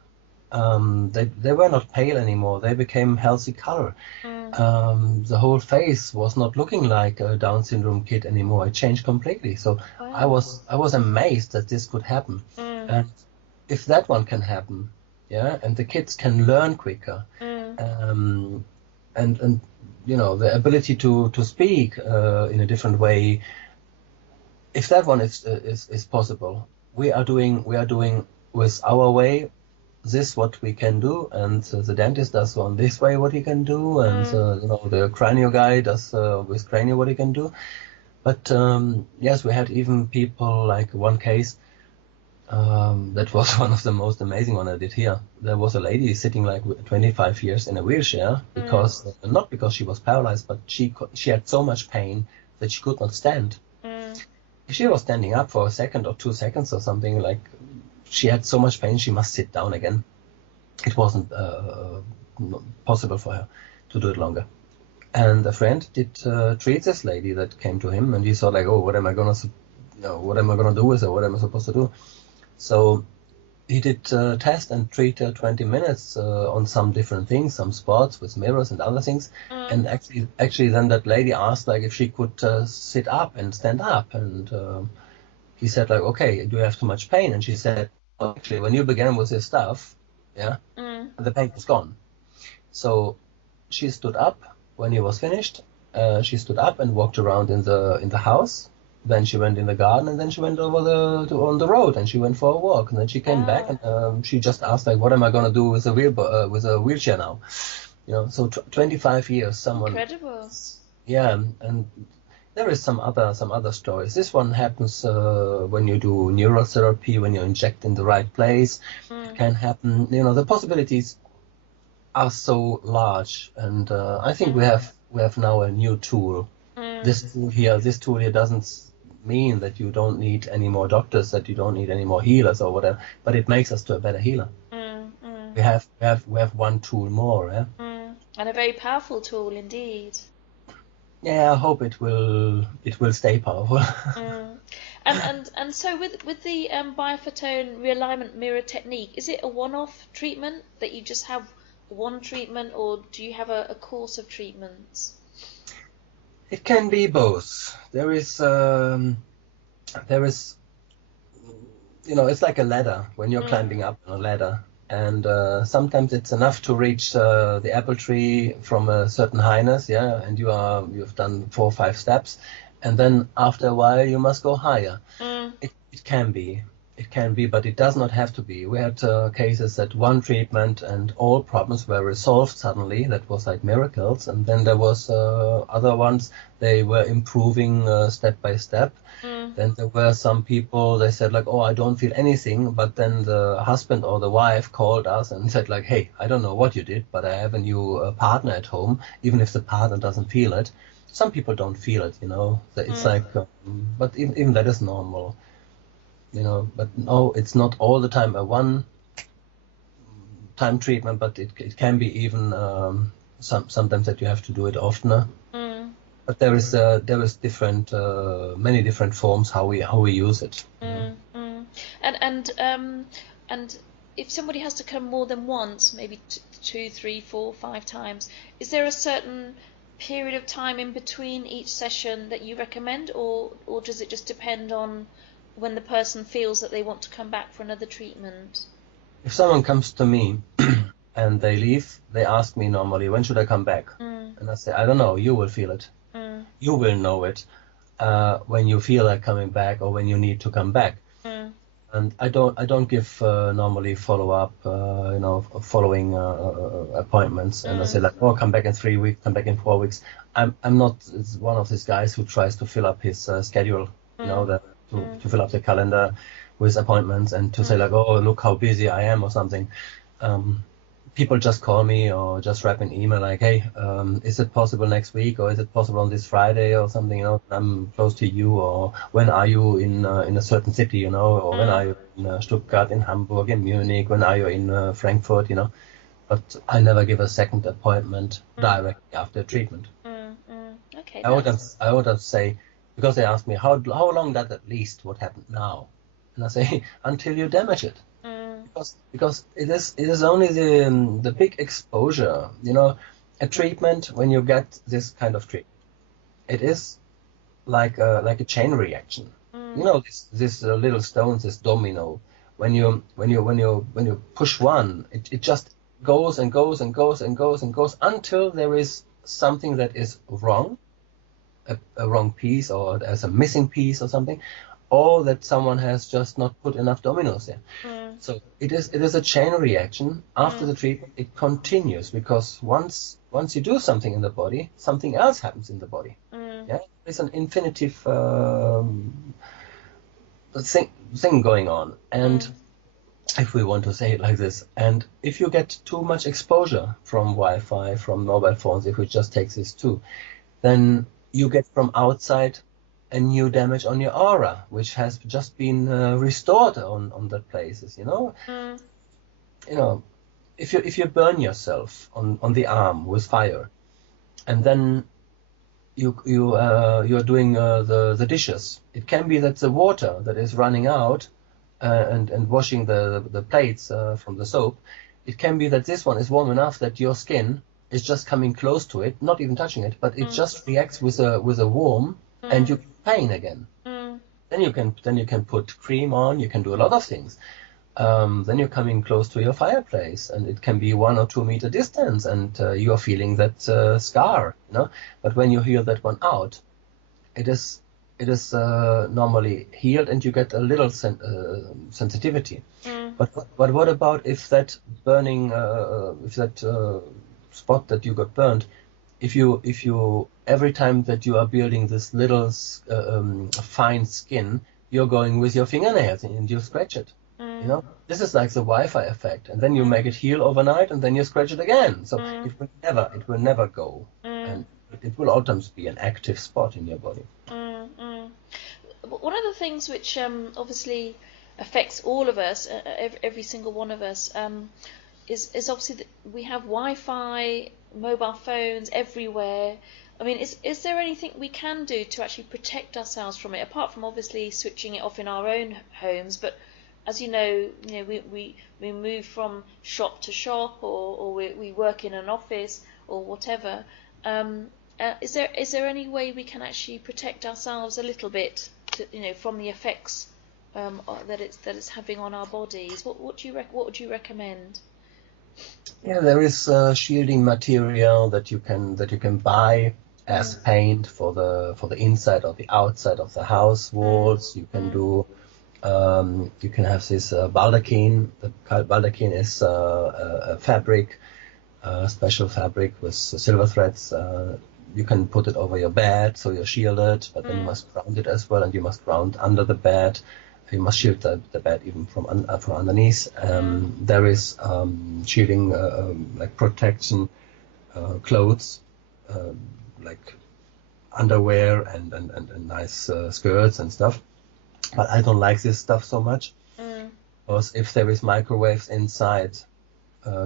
They were not pale anymore, they became healthy color. The whole face was not looking like a Down syndrome kid anymore. It changed completely. So wow. I was amazed that this could happen. And if that one can happen, and the kids can learn quicker, and the ability to speak in a different way. If that one is possible, we are doing with our way this what we can do, and the dentist does on this way what he can do, and the cranial guy does with cranial what he can do. But yes, we had even people, like one case that was one of the most amazing one I did here. There was a lady sitting like 25 years in a wheelchair because not because she was paralyzed, but she had so much pain that she could not stand. If she was standing up for a second or 2 seconds or something, like she had so much pain, she must sit down again. It wasn't possible for her to do it longer. And a friend did treat this lady that came to him, and he thought like, oh, what am I gonna do with her? What am I supposed to do? So he did test and treat her 20 minutes on some different things, some sports with mirrors and other things. And actually then that lady asked like if she could sit up and stand up. And he said like, okay, do you have too much pain? And she said, oh, actually, when you began with this stuff, the pain was gone. So she stood up when he was finished. She stood up and walked around in the house. Then she went in the garden, and then she went over on the road, and she went for a walk, and then she came back, and she just asked like, "What am I gonna do with a wheelchair now?" So 25 years, someone. Incredible. Yeah, and there is some other stories. This one happens when you do neurotherapy, when you inject in the right place. It can happen. The possibilities are so large, and I think we have now a new tool. This tool here doesn't mean that you don't need any more doctors, that you don't need any more healers or whatever, but it makes us to a better healer. We have one tool more, and a very powerful tool indeed. Yeah, I hope it will stay powerful. And so with the Bio-Photon Realignment Mirror Technique, is it a one-off treatment that you just have one treatment, or do you have a course of treatments? It can be both. There is, it's like a ladder when you're climbing up on a ladder, and sometimes it's enough to reach the apple tree from a certain highness, and you've done 4 or 5 steps, and then after a while you must go higher. It can be, but it does not have to be. We had cases that one treatment and all problems were resolved suddenly. That was like miracles. And then there was other ones, they were improving step by step. Then there were some people, they said like, oh, I don't feel anything. But then the husband or the wife called us and said like, hey, I don't know what you did, but I have a new partner at home, even if the partner doesn't feel it. Some people don't feel it, It's like, but even that is normal. But no, it's not all the time a one-time treatment, but it can be even sometimes that you have to do it oftener. But there is different many different forms how we use it. And if somebody has to come more than once, maybe 2, 3, 4, 5 times, is there a certain period of time in between each session that you recommend, or does it just depend on when the person feels that they want to come back for another treatment? If someone comes to me and they leave, they ask me normally, when should I come back? And I say, I don't know, you will feel it. You will know it when you feel like coming back or when you need to come back. And I don't give normally follow-up, following appointments. And I say like, oh, come back in 3 weeks, come back in 4 weeks. I'm not one of these guys who tries to fill up his schedule, to fill up the calendar with appointments and to say like, oh, look how busy I am or something. People just call me or just write an email like, hey, is it possible next week, or is it possible on this Friday or something, I'm close to you, or when are you in a certain city, or when are you in Stuttgart, in Hamburg, in Munich, when are you in Frankfurt, But I never give a second appointment directly after treatment. Okay. I would say, because they ask me how long does at least what happened now, and I say until you damage it, because it is only the big exposure, a treatment. When you get this kind of treatment, it is like a chain reaction. This little stones, this domino. When you push one, it just goes and goes and goes and goes and goes until there is something that is wrong, a wrong piece, or there's a missing piece or something, or that someone has just not put enough dominoes there. So it is a chain reaction. After the treatment, it continues, because once you do something in the body, something else happens in the body. Yeah, it's an infinitive thing going on. And if we want to say it like this, and if you get too much exposure from Wi-Fi, from mobile phones, if we just take this too, then you get from outside a new damage on your aura, which has just been restored on that places. You know, if you burn yourself on the arm with fire, and then you're doing the dishes, it can be that the water that is running out and washing the plates from the soap, it can be that this one is warm enough that your skin is just coming close to it, not even touching it, but it just reacts with a warm, and you pain again. Then you can put cream on. You can do a lot of things. Then you're coming close to your fireplace, and it can be 1 or 2 meter distance, and you are feeling that scar. But when you heal that one out, it is normally healed, and you get a little sensitivity. But what about if that burning, if that spot that you got burned, if you every time that you are building this little fine skin, you're going with your fingernails and you scratch it. This is like the Wi-Fi effect, and then you make it heal overnight, and then you scratch it again. So it will never go, and it will always be an active spot in your body. One of the things which obviously affects all of us, every single one of us, is obviously that we have Wi-Fi, mobile phones everywhere. I mean, is there anything we can do to actually protect ourselves from it, apart from obviously switching it off in our own homes? But as you know, we move from shop to shop, or we work in an office or whatever. Is there any way we can actually protect ourselves a little bit, from the effects that it's having on our bodies? What would you recommend? Yeah, there is shielding material that you can buy as paint for the inside or the outside of the house walls. You can do. You can have this baldachin. The baldachin is a fabric, special fabric with silver threads. You can put it over your bed, so you're shielded, but then you must ground it as well, and you must ground under the bed. You must shield the bed even from underneath. There is shielding, like protection clothes, like underwear and nice skirts and stuff. But I don't like this stuff so much, because if there is microwaves inside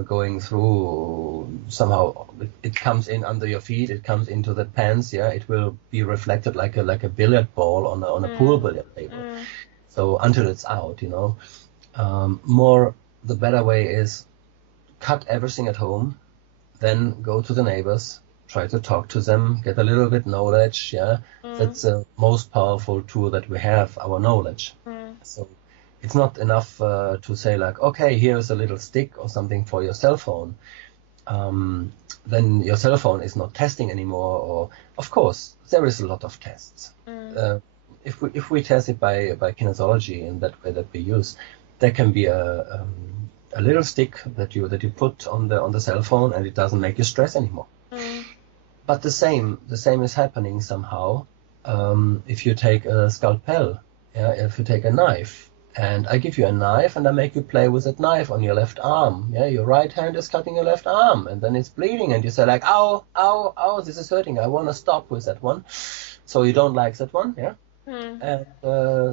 going through, somehow it comes in under your feet, it comes into the pants. Yeah, it will be reflected like a billiard ball on a pool billiard table. So until it's out, the better way is cut everything at home, then go to the neighbors, try to talk to them, get a little bit knowledge. Yeah, that's the most powerful tool that we have, our knowledge. So it's not enough to say like, okay, here's a little stick or something for your cell phone. Then your cell phone is not testing anymore. Or of course there is a lot of tests. If we test it by kinesiology in that way that we use, there can be a little stick that you put on the cell phone, and it doesn't make you stress anymore. But the same is happening somehow. If you take a scalpel, if you take a knife, and I give you a knife and I make you play with that knife on your left arm. Yeah, your right hand is cutting your left arm, and then it's bleeding, and you say like, ow, ow, ow, this is hurting. I want to stop with that one. So you don't like that one, yeah? And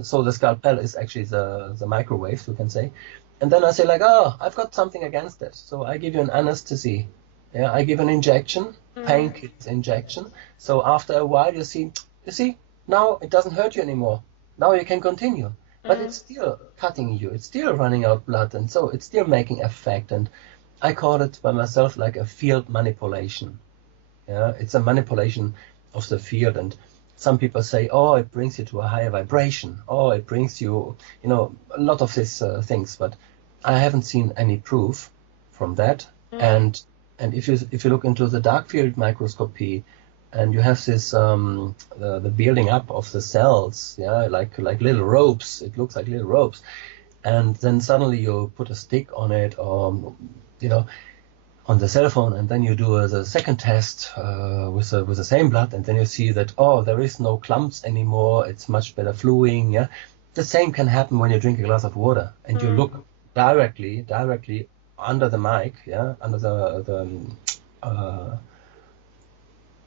so the scalpel is actually the microwaves, we can say. And then I say like, oh, I've got something against it. So I give you an anesthesia. Yeah, I give an injection, painkillers injection. So after a while, you see, now it doesn't hurt you anymore. Now you can continue. But it's still cutting you. It's still running out blood, and so it's still making effect. And I call it by myself like a field manipulation. Yeah, it's a manipulation of the field. And some people say, oh, it brings you to a higher vibration. Oh, it brings you, a lot of these things. But I haven't seen any proof from that. And And if you look into the dark field microscopy, and you have this the building up of the cells, yeah, like little ropes. It looks like little ropes, and then suddenly you put a stick on it, or on the cell phone, and then you do the second test with the same blood, and then you see that, oh, there is no clumps anymore. It's much better flowing. Yeah, the same can happen when you drink a glass of water and you look directly under the mic, yeah, under the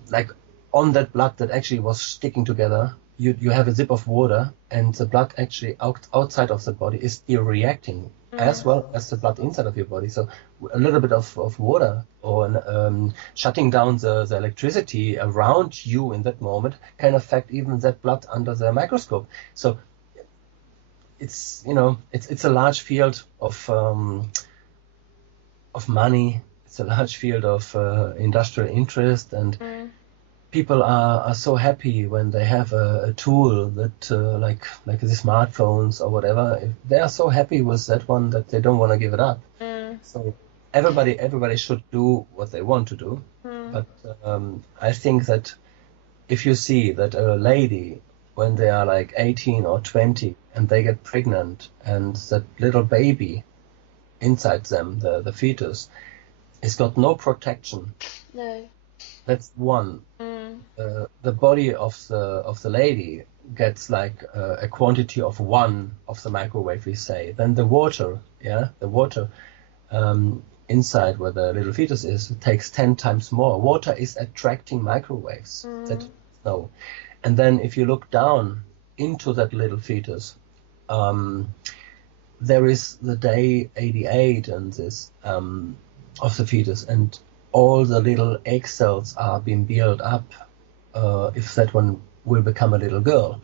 like on that blood that actually was sticking together. You have a zip of water, and the blood actually outside of the body is still reacting as well as the blood inside of your body. So a little bit of water or shutting down the electricity around you in that moment can affect even that blood under the microscope. So it's it's a large field of money. It's a large field of industrial interest, and people are so happy when they have a tool that like the smartphones or whatever. They are so happy with that one that they don't want to give it up. So everybody should do what they want to do. But I think that if you see that a lady, when they are like 18 or 20 and they get pregnant, and that little baby inside them, the fetus, has got no protection. No. That's one. The body of the lady gets like a quantity of 1 of the microwave, we say. Then the water, inside where the little fetus is, it takes 10 times more. Water is attracting microwaves. And then if you look down into that little fetus, there is the day 88 and this of the fetus, and all the little egg cells are being built up. If that one will become a little girl,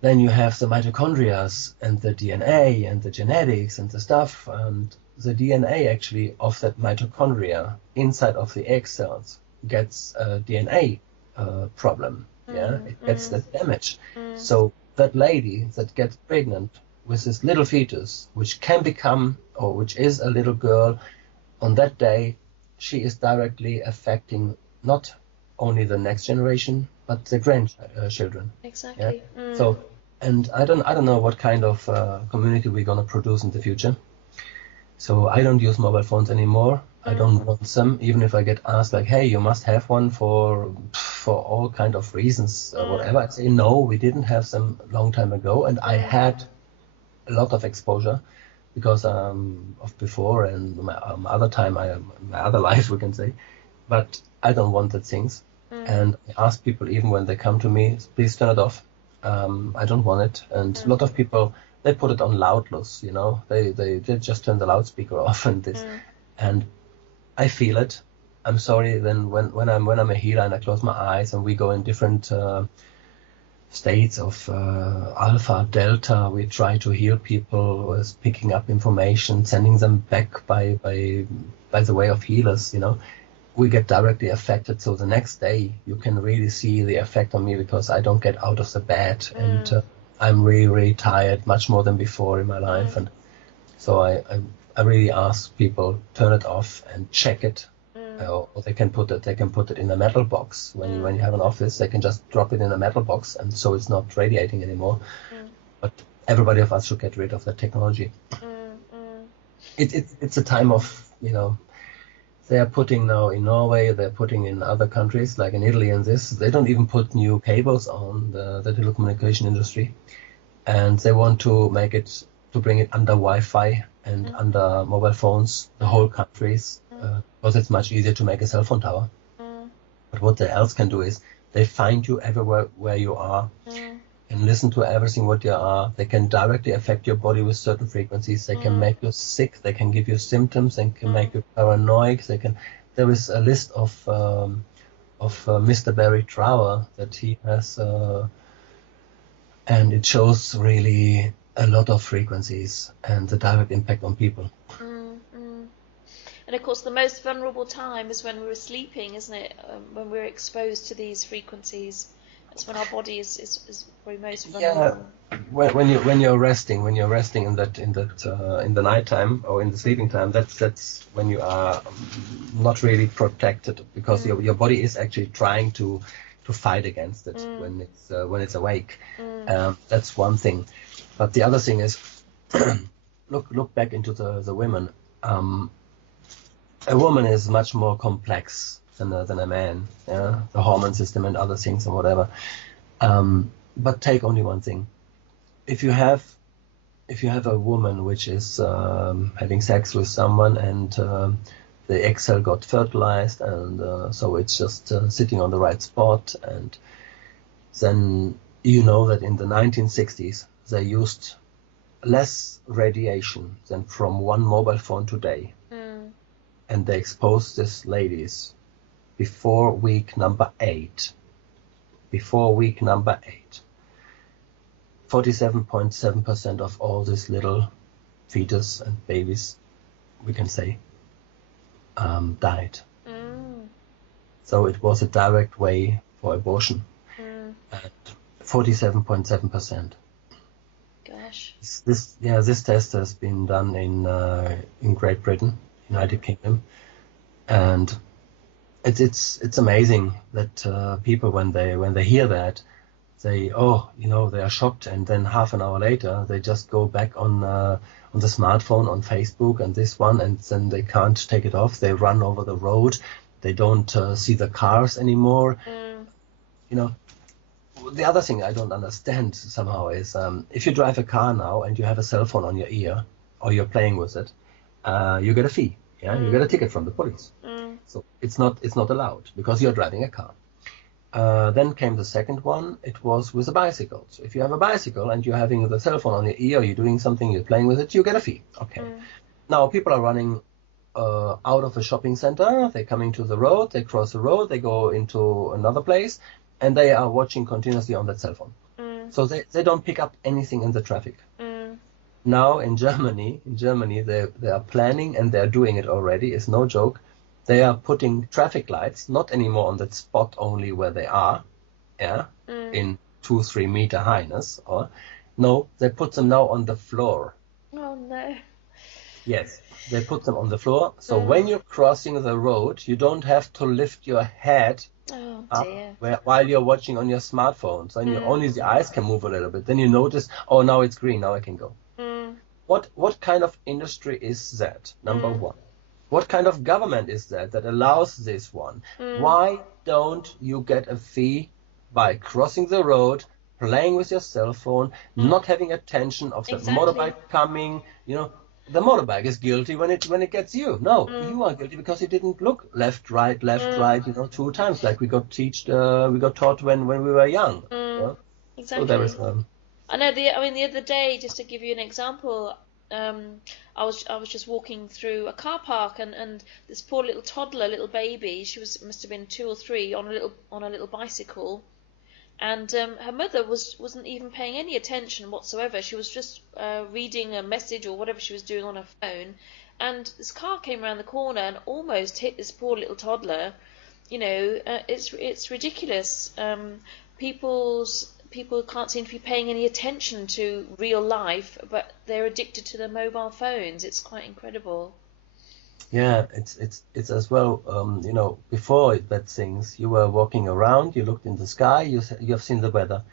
then you have the mitochondria and the DNA and the genetics and the stuff, and the DNA actually of that mitochondria inside of the egg cells gets a DNA problem. It gets that damage. So that lady that gets pregnant with this little fetus, which can become, or which is a little girl, on that day, she is directly affecting not only the next generation, but the grandchildren. Exactly. Yeah? So, and I don't know what kind of community we're gonna produce in the future. So I don't use mobile phones anymore. I don't want them, even if I get asked like, hey, you must have one for all kind of reasons, whatever. I say, no, we didn't have them a long time ago, and I had a lot of exposure because of before and my other time, my other life, we can say. But I don't want the things. And I ask people, even when they come to me, please turn it off. I don't want it. And a lot of people, they put it on loudless, they just turn the loudspeaker off and this. And I feel it. I'm sorry. Then when I'm a healer and I close my eyes and we go in different states of alpha, delta, we try to heal people with picking up information, sending them back by the way of healers, we get directly affected. So the next day you can really see the effect on me, because I don't get out of the bed and I'm really, really tired, much more than before in my life. And so I really ask people, turn it off and check it. Or they can put it in a metal box. When you have an office, they can just drop it in a metal box, and so it's not radiating anymore. But everybody of us should get rid of that technology. It's a time of, they are putting now in Norway, they're putting in other countries like in Italy and this, they don't even put new cables on the telecommunication industry, and they want to bring it under Wi-Fi and under mobile phones, the whole countries, because it's much easier to make a cell phone tower. But what they else can do is they find you everywhere where you are and listen to everything what you are. They can directly affect your body with certain frequencies. They can make you sick. They can give you symptoms. They can make you paranoid. There is a list of Mr. Barry Trower that he has, and it shows really a lot of frequencies and the direct impact on people. And of course, the most vulnerable time is when we're sleeping, isn't it? When we're exposed to these frequencies. That's when our body is probably most Yeah, vulnerable. when you're resting in the nighttime or in the sleeping time, that's when you are not really protected, because your body is actually trying to fight against it when it's awake. That's one thing, but the other thing is look back into the women. A woman is much more complex than a man. Yeah, the hormone system and other things and whatever. But take only one thing. If you have a woman which is having sex with someone, and the egg cell got fertilized, and so it's just sitting on the right spot, and then you know that in the 1960s they used less radiation than from one mobile phone today, and they exposed these ladies before week number 8. 47.7% of all these little fetus and babies, we can say, died. So it was a direct way for abortion. At 47.7%. Gosh. This test has been done in Great Britain, United Kingdom, and it's amazing that people, when they hear that, they are shocked, and then half an hour later they just go back on the smartphone, on Facebook and this one, and then they can't take it off. They run over the road. They don't see the cars anymore. The other thing I don't understand somehow is if you drive a car now and you have a cell phone on your ear, or you're playing with it, you get a fee. Yeah, you get a ticket from the police. So it's not allowed because you're driving a car. Then came the second one. It was with a bicycle. So if you have a bicycle and you're having the cell phone on your ear, or you're doing something, you're playing with it, you get a fee. Okay. Now people are running out of a shopping center. They're coming to the road. They cross the road. They go into another place, and they are watching continuously on that cell phone. So they don't pick up anything in the traffic. Now in Germany, they are planning, and they are doing it already. It's no joke. They are putting traffic lights, not anymore on that spot only where they are, in 2-3 meter highness, or no, they put them now on the floor. Oh no. Yes, they put them on the floor. So when you're crossing the road, you don't have to lift your head up while you're watching on your smartphone. So only the eyes can move a little bit. Then you notice, oh, now it's green, now I can go. What kind of industry is that? Number one. What kind of government is that allows this one? Why don't you get a fee by crossing the road, playing with your cell phone, not having attention of the motorbike coming? The motorbike is guilty when it gets you. No, you are guilty because you didn't look left, right, 2 times, like we got taught when we were young. Exactly. So there is. I know. The other day, just to give you an example, I was just walking through a car park, and this poor little toddler, little baby, must have been 2 or 3, on a little bicycle, and her mother wasn't even paying any attention whatsoever. She was just reading a message or whatever she was doing on her phone, and this car came around the corner and almost hit this poor little toddler. It's ridiculous. People can't seem to be paying any attention to real life, but they're addicted to their mobile phones. It's quite incredible. Yeah, it's as well. Before that things, you were walking around, you looked in the sky, you have seen the weather.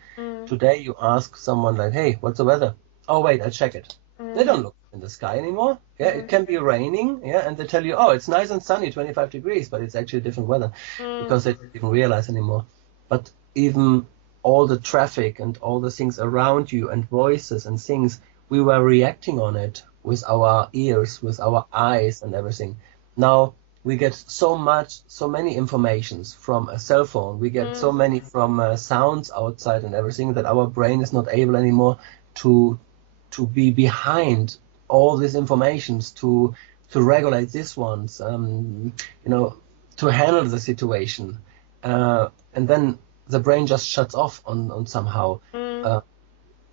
Today you ask someone like, hey, what's the weather? Oh wait, I'll check it. They don't look in the sky anymore. Yeah, it can be raining. Yeah, and they tell you, oh, it's nice and sunny, 25 degrees, but it's actually different weather because they don't even realize anymore. But even all the traffic and all the things around you and voices and things, we were reacting on it with our ears, with our eyes and everything. Now we get so many informations from a cell phone. We get so many from sounds outside and everything, that our brain is not able anymore to be behind all these informations, to regulate these ones, to handle the situation. And then the brain just shuts off on somehow.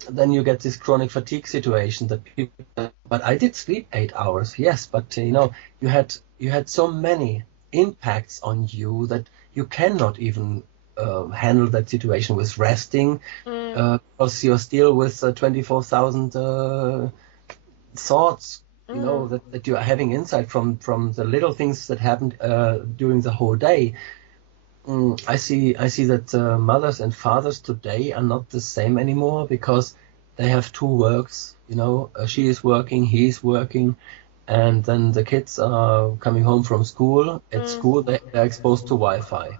Then you get this chronic fatigue situation that people. But I did sleep 8 hours, yes. But you had so many impacts on you that you cannot even handle that situation with resting, because you're still with 24,000 thoughts, you know, that you are having inside from the little things that happened during the whole day. I see that mothers and fathers today are not the same anymore, because they have two works, you know, she is working, he is working, and then the kids are coming home from school. At school, they are exposed to Wi-Fi.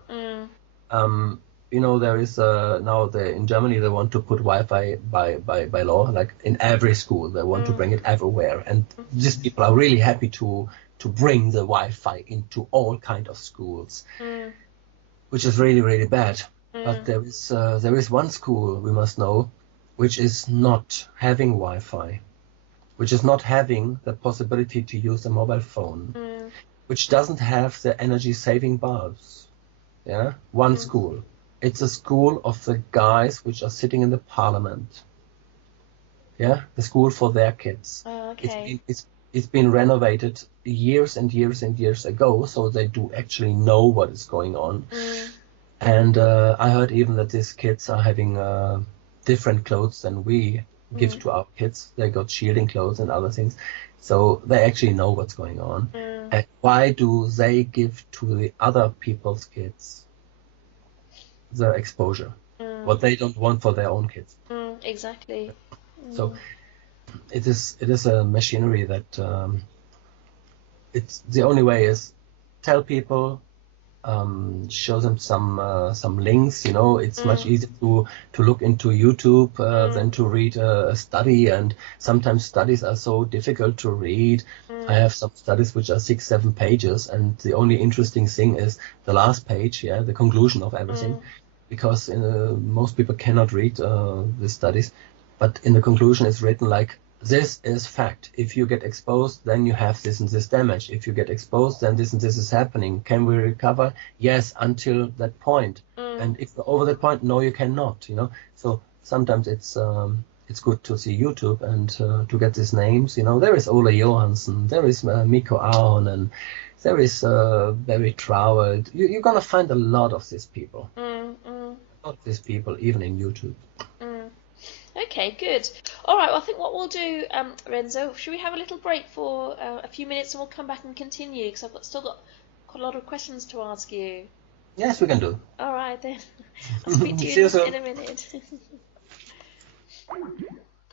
You know, there is now in Germany they want to put Wi-Fi by law, like in every school. They want to bring it everywhere, and these people are really happy to bring the Wi-Fi into all kind of schools, which is really, really bad. But there is one school we must know, which is not having Wi-Fi, which is not having the possibility to use a mobile phone, which doesn't have the energy-saving bulbs. Yeah, one school. It's a school of the guys which are sitting in the parliament. Yeah, the school for their kids. Oh, okay. It's been renovated years and years and years ago, so they do actually know what is going on. And I heard even that these kids are having different clothes than we give to our kids. They got shielding clothes and other things, so they actually know what's going on. And why do they give to the other people's kids the exposure, what they don't want for their own kids? Exactly. So it is a machinery that it's the only way is tell people, show them some links. You know, it's much easier to look into YouTube than to read a study, and sometimes studies are so difficult to read. I have some studies which are 6-7 pages, and the only interesting thing is the last page, the conclusion of everything, because most people cannot read the studies, but in the conclusion it's written like, this is fact. If you get exposed, then you have this and this damage. If you get exposed, then this and this is happening. Can we recover? Yes, until that point. And if you're over that point, no, you cannot. You know. So sometimes it's good to see YouTube and to get these names. You know, there is Ole Johansson, there is Mikko Ahon, and there is Barry Troward. You're gonna find a lot of these people. A lot of these people, even in YouTube. Okay, good. All right, well, I think what we'll do, Renzo, should we have a little break for a few minutes, and we'll come back and continue, because I've still got quite a lot of questions to ask you. Yes, we can do. All right, then. I'll speak to See you you soon. in a minute.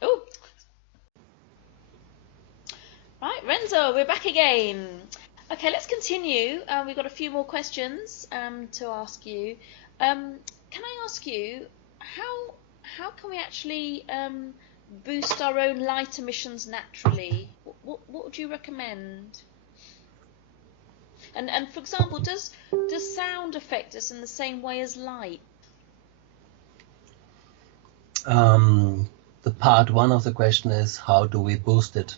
Oh. Right, Renzo, we're back again. Okay, let's continue. We've got a few more questions to ask you. Can I ask you, how can we actually boost our own light emissions naturally? What would you recommend? And for example, does sound affect us in the same way as light? The part one of the question is, how do we boost it?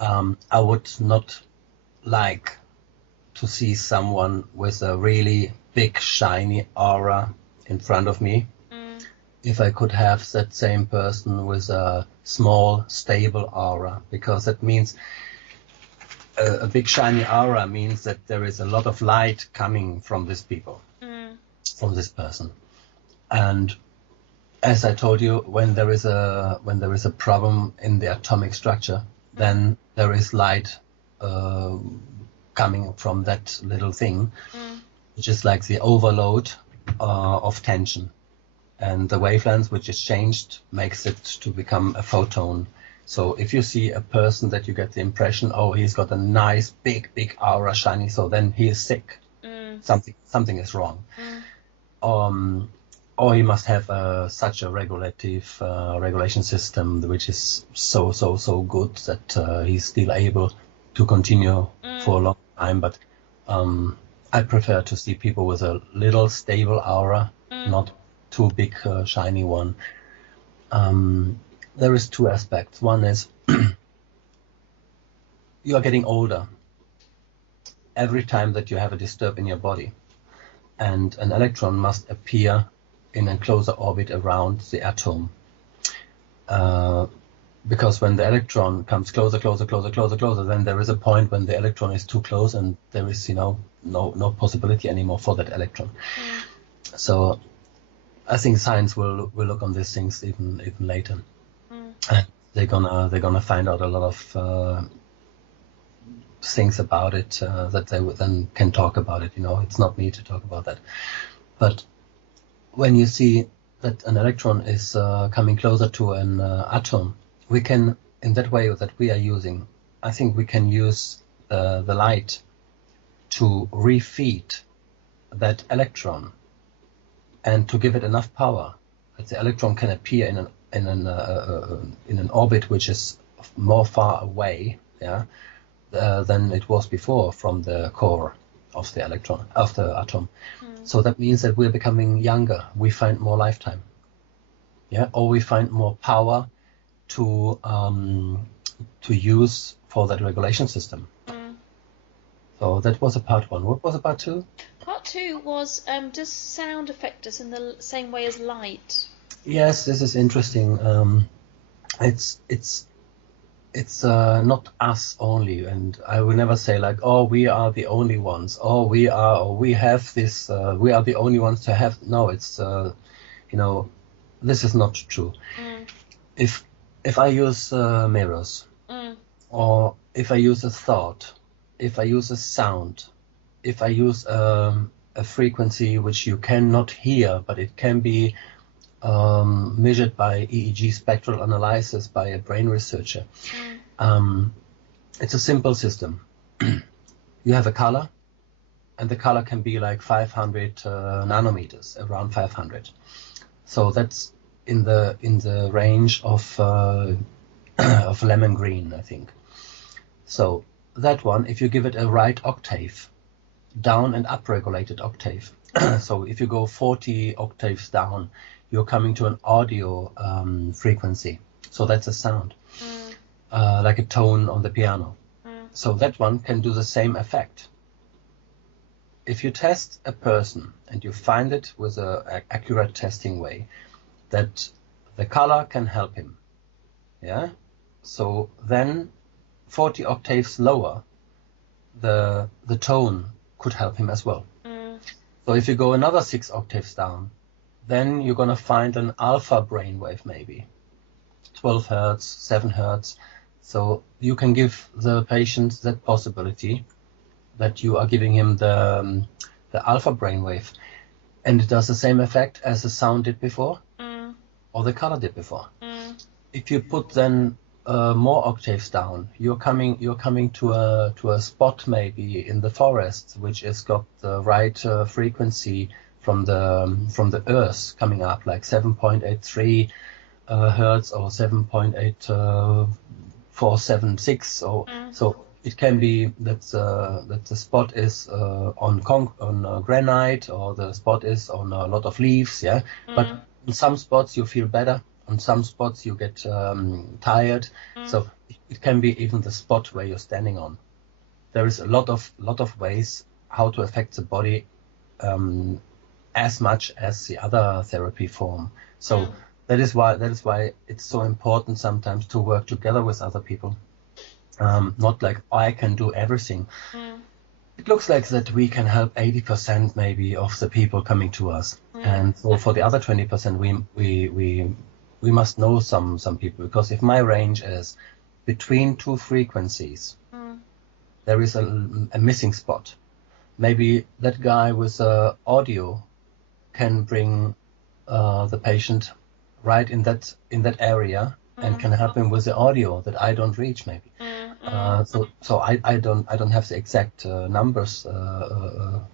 I would not like to see someone with a really big shiny aura in front of me. If I could have that same person with a small, stable aura, because that means a big shiny aura means that there is a lot of light coming from these people, from this person. And as I told you, when there is a problem in the atomic structure, then there is light coming from that little thing, which is like the overload of tension. And the wavelength which is changed makes it to become a photon. So if you see a person that you get the impression, oh, he's got a nice big aura shiny, so then he is sick. Something is wrong. Or he must have such a regulation system which is so good that he's still able to continue for a long time. But I prefer to see people with a little stable aura, not too big shiny one. There is two aspects. One is you are getting older every time that you have a disturb in your body, and an electron must appear in a closer orbit around the atom, because when the electron comes closer, then there is a point when the electron is too close and there is no possibility anymore for that electron. So I think science will look on these things even later. Mm. And they're gonna find out a lot of things about it that they then can talk about it. It's not me to talk about that. But when you see that an electron is coming closer to an atom, we can, in that way that we are using, I think we can use the light to refeed that electron and to give it enough power that the electron can appear in an orbit which is more far away, than it was before from the core of the atom. So that means that we're becoming younger. We find more lifetime, or we find more power to use for that regulation system. So that was a part one. What was a part two? Part two was, does sound affect us in the same way as light? Yes, this is interesting. It's not us only, and I will never say like, oh, we are the only ones, or we have this, we are the only ones to have. No, it's this is not true. If I use mirrors, or if I use a thought, if I use a sound, if I use a frequency which you cannot hear, but it can be measured by EEG spectral analysis by a brain researcher. It's a simple system. You have a color, and the color can be like 500 nanometers, around 500. So that's in the range of lemon green, I think. So that one, if you give it a right octave, down and up regulated octave. So if you go 40 octaves down, you're coming to an audio frequency. So that's a sound, like a tone on the piano. So that one can do the same effect. If you test a person and you find it with an accurate testing way, that the color can help him, so then 40 octaves lower, the tone could help him as well. So if you go another 6 octaves down, then you're going to find an alpha brainwave, maybe 12 hertz, 7 hertz. So you can give the patient that possibility that you are giving him the alpha brainwave, and it does the same effect as the sound did before, or the color did before. If you put then more octaves down, you're coming to a spot maybe in the forest which has got the right frequency from the earth coming up, like 7.83 hertz or 7.8476. So it can be that the spot is on granite, or the spot is on a lot of leaves, But in some spots you feel better. On some spots you get tired. So it can be even the spot where you're standing on. There is a lot of ways how to affect the body, as much as the other therapy form. So that is why it's so important sometimes to work together with other people. Not like I can do everything. It looks like that we can help 80% maybe of the people coming to us, and so for the other 20% we must know some people, because if my range is between two frequencies, there is a missing spot. Maybe that guy with audio can bring the patient right in that area, and can help him with the audio that I don't reach maybe. So I don't have the exact numbers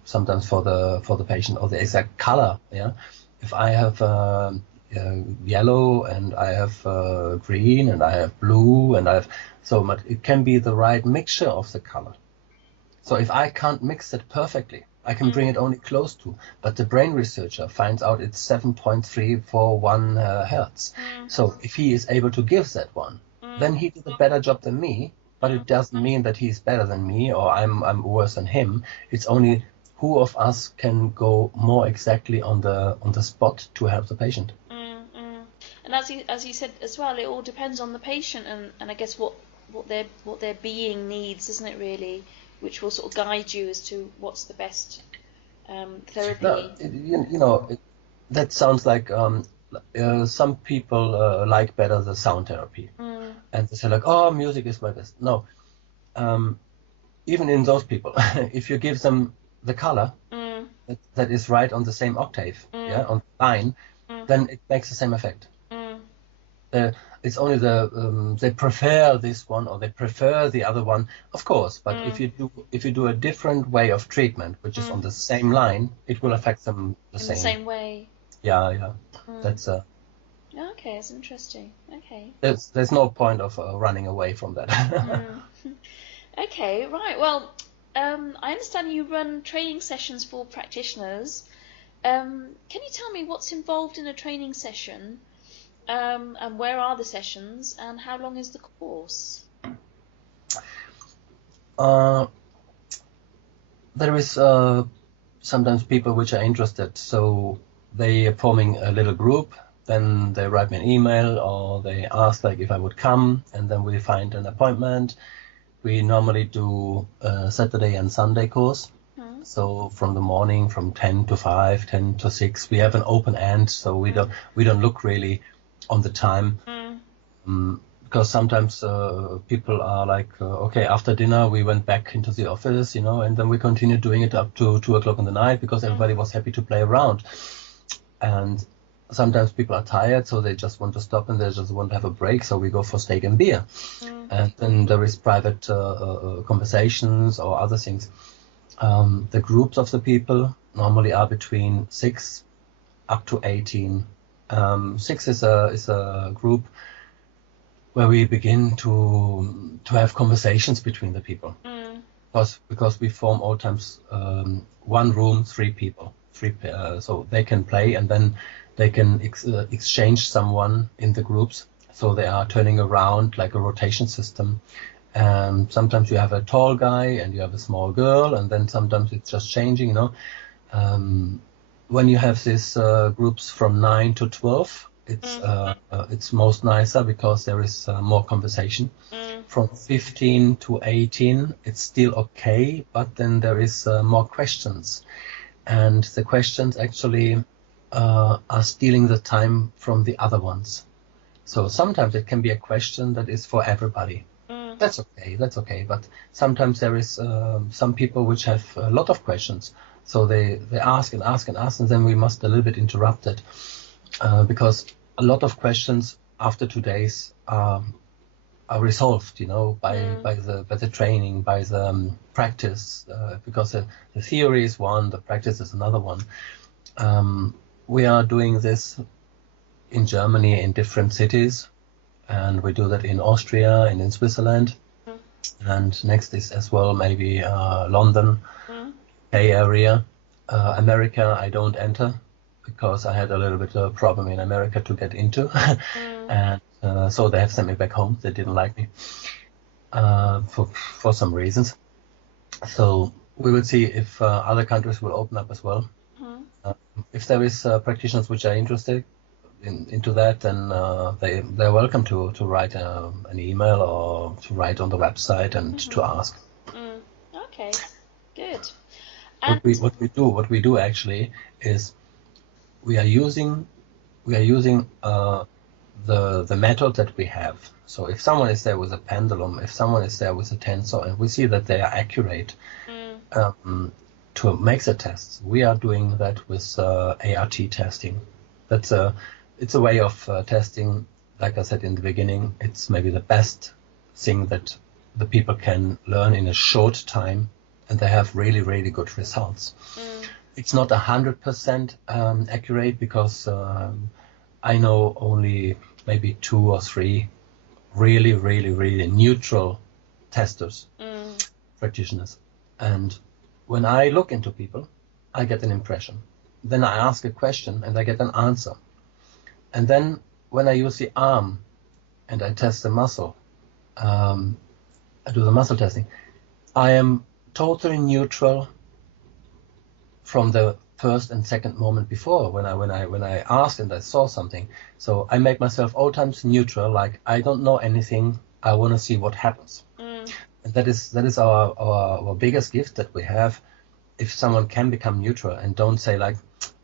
sometimes for the patient, or the exact color. If I have yellow, and I have green, and I have blue, and I have but it can be the right mixture of the color. So if I can't mix it perfectly, I can bring it only close to, but the brain researcher finds out it's 7.341 hertz. So if he is able to give that one, then he did a better job than me. But it doesn't mean that he's better than me, or I'm worse than him. It's only who of us can go more exactly on the spot to help the patient. And as you said as well, it all depends on the patient, and I guess what their being needs, isn't it really, which will sort of guide you as to what's the best therapy. No, that sounds like some people like better the sound therapy, and they say like, oh, music is my best. No, even in those people, if you give them the color that is right on the same octave, yeah, on the line, then it makes the same effect. It's only they prefer this one or they prefer the other one, of course. But if you do a different way of treatment, which is on the same line, it will affect them the in same. the same way. Yeah. That's Okay, it's interesting. Okay. There's no point of running away from that. Okay, right. Well, I understand you run training sessions for practitioners. Can you tell me what's involved in a training session, and where are the sessions, and how long is the course? There is sometimes people which are interested, so they are forming a little group. Then they write me an email or they ask like if I would come, and then we find an appointment. We normally do a Saturday and Sunday course. So from the morning from 10 to 5, 10 to 6, we have an open end, so we don't look really on the time. Because sometimes people are like, okay, after dinner we went back into the office, and then we continued doing it up to 2 o'clock in the night because everybody was happy to play around. And sometimes people are tired, so they just want to stop and they just want to have a break, so we go for steak and beer. And then there is private conversations or other things. The groups of the people normally are between 6 up to 18. 6 is a group where we begin to have conversations between the people. Because we form all times one room, 3 people, so they can play and then they can exchange someone in the groups. So they are turning around like a rotation system. And sometimes you have a tall guy and you have a small girl, and then sometimes it's just changing, When you have these groups from 9 to 12, it's most nicer because there is more conversation. From 15 to 18, it's still okay, but then there is more questions. And the questions actually are stealing the time from the other ones. So sometimes it can be a question that is for everybody. That's okay. But sometimes there is some people which have a lot of questions. So they ask and ask and ask, and then we must a little bit interrupt it. Because a lot of questions after 2 days are resolved, by the training, by the practice, because the theory is one, the practice is another one. We are doing this in Germany in different cities, and we do that in Austria and in Switzerland. And next is as well maybe London, Bay Area. America I don't enter because I had a little bit of a problem in America to get into. And so they have sent me back home. They didn't like me for some reasons. So we will see if other countries will open up as well. If there is practitioners which are interested into that, then they're welcome to write an email or to write on the website and to ask. Okay, good. What we do actually is we are using the method that we have. So if someone is there with a pendulum, if someone is there with a tensor, and we see that they are accurate to make the tests, we are doing that with ART testing. It's a way of testing. Like I said in the beginning, it's maybe the best thing that the people can learn in a short time, and they have really, really good results. It's not 100% accurate because I know only maybe 2 or 3 really, really, really neutral testers, practitioners. And when I look into people, I get an impression. Then I ask a question and I get an answer. And then when I use the arm and I test the muscle, I do the muscle testing, I am totally neutral from the first and second moment before when I asked and I saw something. So I make myself all times neutral, like I don't know anything, I want to see what happens. And that is our biggest gift that we have, if someone can become neutral and don't say like,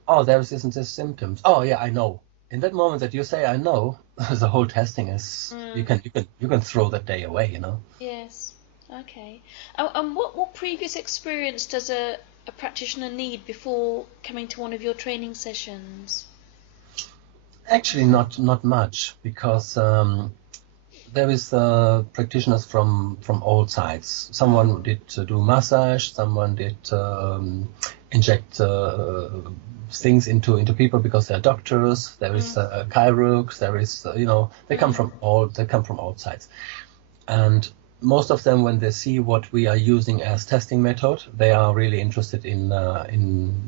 oh, there's this and this symptoms. Oh yeah, I know. In that moment that you say I know, the whole testing is you can throw that day away, you know. Yes. Okay. And what previous experience does a practitioner need before coming to one of your training sessions? Actually, not much, because there is practitioners from all sides. Someone did do massage, someone did inject things into people because they're doctors. There is chirurgs. There is they come from all sides, and most of them, when they see what we are using as testing method, they are really interested in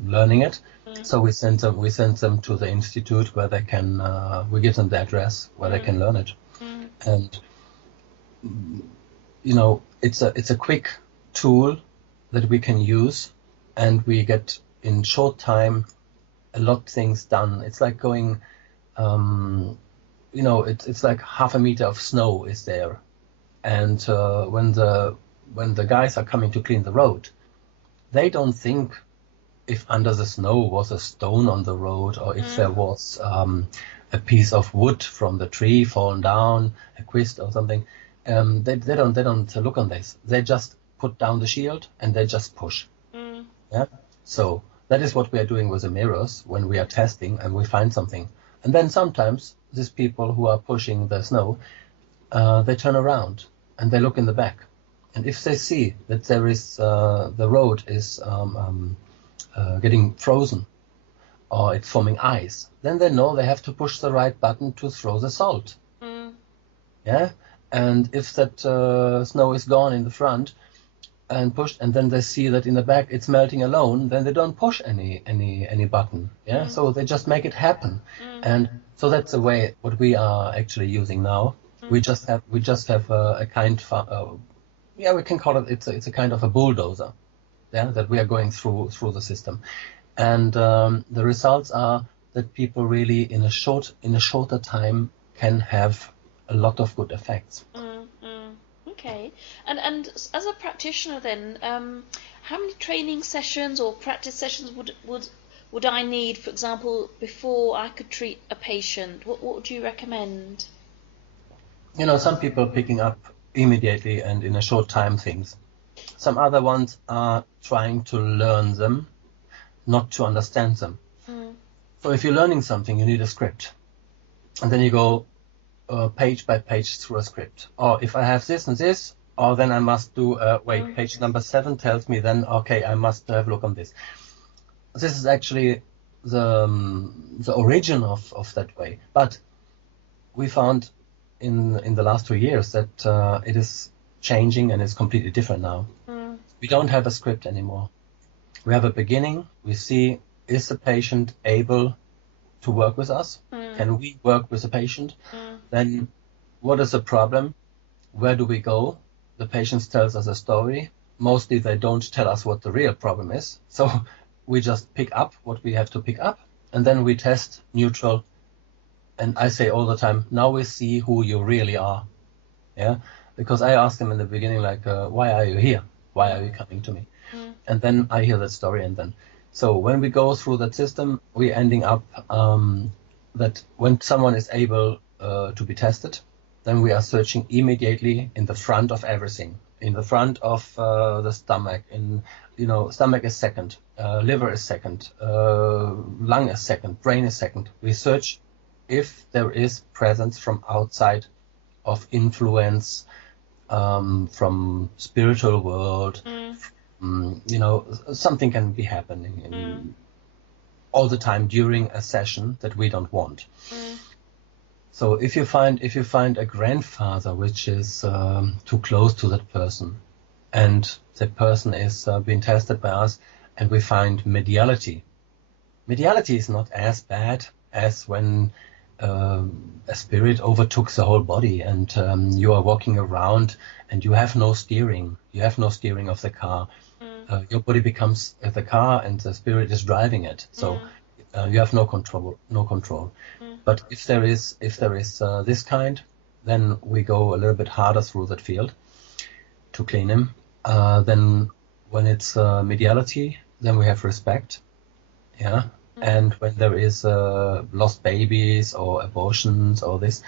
learning it. So we send them to the institute where they can. We give them the address where they can learn it, and it's a quick tool that we can use, and we get in short time a lot of things done. It's like going, it's like half a meter of snow is there, and when the guys are coming to clean the road, they don't think if under the snow was a stone on the road, or if there was a piece of wood from the tree fallen down, a twist or something. They don't look on this. They just put down the shield and they just push. Yeah. So that is what we are doing with the mirrors when we are testing and we find something. And then sometimes these people who are pushing the snow, they turn around and they look in the back. And if they see that there is the road is getting frozen, or it's forming ice, then they know they have to push the right button to throw the salt. Yeah. And if that snow is gone in the front and pushed, and then they see that in the back it's melting alone, then they don't push any button. Yeah. So they just make it happen. And so that's the way what we are actually using now. We just have a kind of we can call it. It's a kind of a bulldozer. Yeah, that we are going through the system, and the results are that people really in a shorter time can have a lot of good effects. Okay, and as a practitioner, then, how many training sessions or practice sessions would I need, for example, before I could treat a patient? What would you recommend? Some people are picking up immediately and in a short time things. Some other ones are trying to learn them, not to understand them. So if you're learning something, you need a script. And then you go page by page through a script. Or if I have this and this, or then I must do, page number 7 tells me then, okay, I must have a look on this. This is actually the origin of that way. But we found in the last 2 years that it is changing and it's completely different now. We don't have a script anymore. We have a beginning. We see, is the patient able to work with us? Can we work with the patient? Then what is the problem? Where do we go? The patient tells us a story. Mostly they don't tell us what the real problem is. So we just pick up what we have to pick up, and then we test neutral. And I say all the time, now we see who you really are. Yeah. Because I asked them in the beginning, like, why are you here? Why are you coming to me? And then I hear that story, and then, so when we go through that system, we're ending up that when someone is able to be tested, then we are searching immediately in the front of everything, in the front of the stomach. Stomach is second, liver is second, lung is second, brain is second. We search if there is presence from outside of influence, from spiritual world. Something can be happening all the time during a session that we don't want. So if you find a grandfather which is too close to that person, and that person is being tested by us, and we find mediality is not as bad as when a spirit overtook the whole body, and you are walking around and you have no steering. You have no steering of the car. Your body becomes the car, and the spirit is driving it. So you have no control. But if there is this kind, then we go a little bit harder through that field to clean him. Then when it's mediality, then we have respect. Yeah. And when there is lost babies or abortions or this,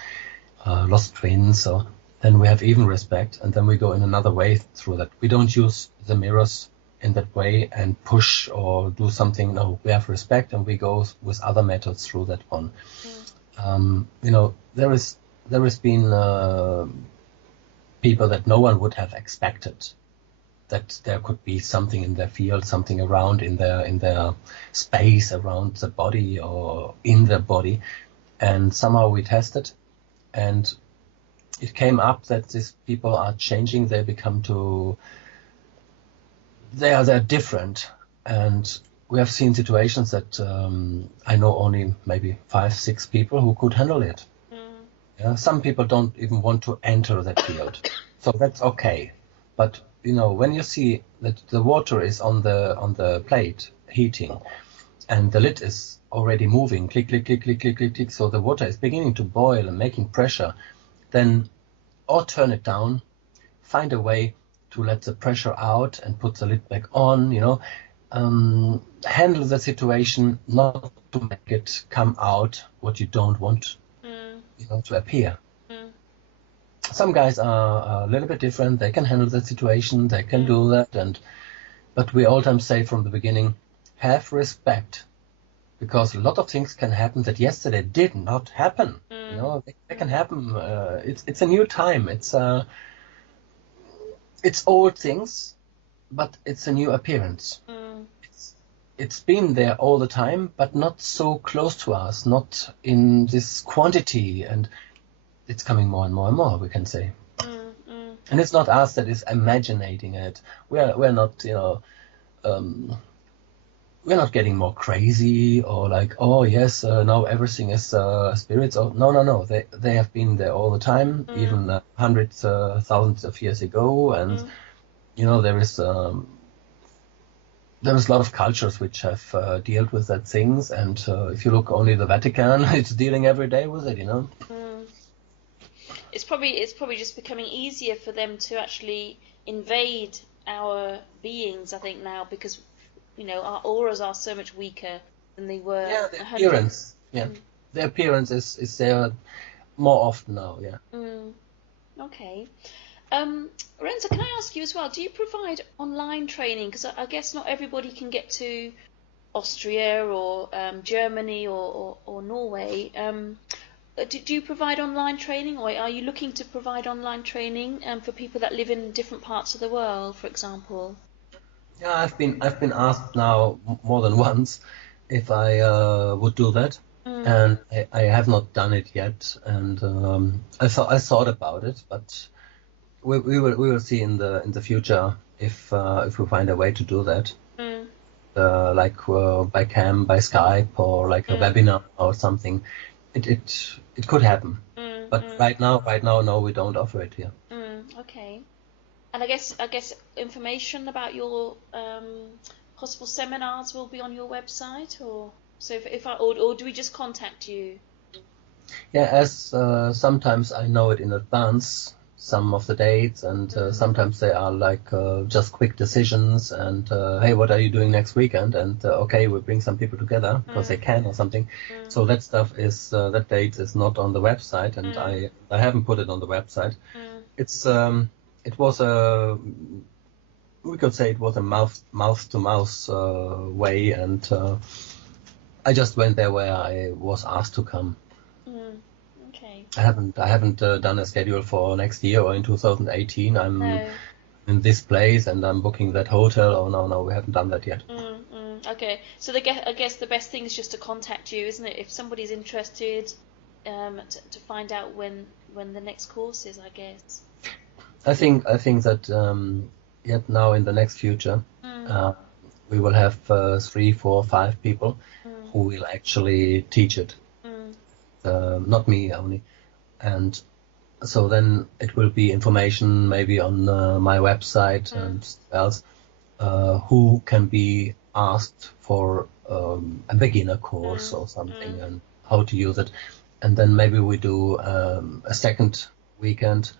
lost twins, or then we have even respect, and then we go in another way through that. We don't use the mirrors in that way and push or do something. No, we have respect, and we go with other methods through that one. There has been people that no one would have expected, that there could be something in their field, something around in their space around the body or in the body, and somehow we tested, and it came up that these people are changing. They're different, and we have seen situations that I know only maybe 5-6 people who could handle it. Yeah, some people don't even want to enter that field, so that's okay. But when you see that the water is on the plate heating, and the lid is already moving, click, click, click, click, click, click, click, so the water is beginning to boil and making pressure, then or turn it down, find a way to let the pressure out and put the lid back on, handle the situation, not to make it come out what you don't want to appear. Some guys are a little bit different. They can handle the situation. They can do that. But we all time say from the beginning, have respect, because a lot of things can happen that yesterday did not happen. They can happen. It's a new time. It's old things, but it's a new appearance. It's been there all the time, but not so close to us, not in this quantity, and it's coming more and more and more, we can say. And it's not us that is imagining it. We're not, we're not getting more crazy or like, oh yes, now everything is spirits. Oh, no. They have been there all the time, even hundreds, thousands of years ago, and there is a lot of cultures which have dealt with that things, and if you look only the Vatican, it's dealing every day with it. It's probably just becoming easier for them to actually invade our beings, I think, now, because our auras are so much weaker than they were. Yeah, the appearance. Yeah, the appearance is there more often now. Yeah. Okay. Renzo, can I ask you as well, do you provide online training? Because I guess not everybody can get to Austria or Germany or Norway. Do you provide online training, or are you looking to provide online training for people that live in different parts of the world, for example? Yeah, I've been asked now more than once if I would do that, and I have not done it yet. And I thought about it, but we will see in the future if we find a way to do that, like by cam, by Skype, or like a webinar or something. It could happen, but right now, no, we don't offer it here. Okay. And I guess information about your possible seminars will be on your website, or so or do we just contact you? Yeah, as sometimes I know it in advance, some of the dates, and sometimes they are like just quick decisions, and hey, what are you doing next weekend? And okay, we bring some people together because they can or something. So that stuff is that date is not on the website, and I haven't put it on the website. It's it was we could say it was a mouth to mouth way, and I just went there where I was asked to come. Okay. I haven't done a schedule for next year or in 2018. I'm in this place and I'm booking that hotel. Oh no, we haven't done that yet. Okay, so I guess the best thing is just to contact you, isn't it? If somebody's interested, to find out when the next course is, I guess. I think that yet now in the next future, we will have 3, 4, 5 people who will actually teach it. Not me only, and so then it will be information maybe on my website and else who can be asked for a beginner course or something, and how to use it, and then maybe we do a second weekend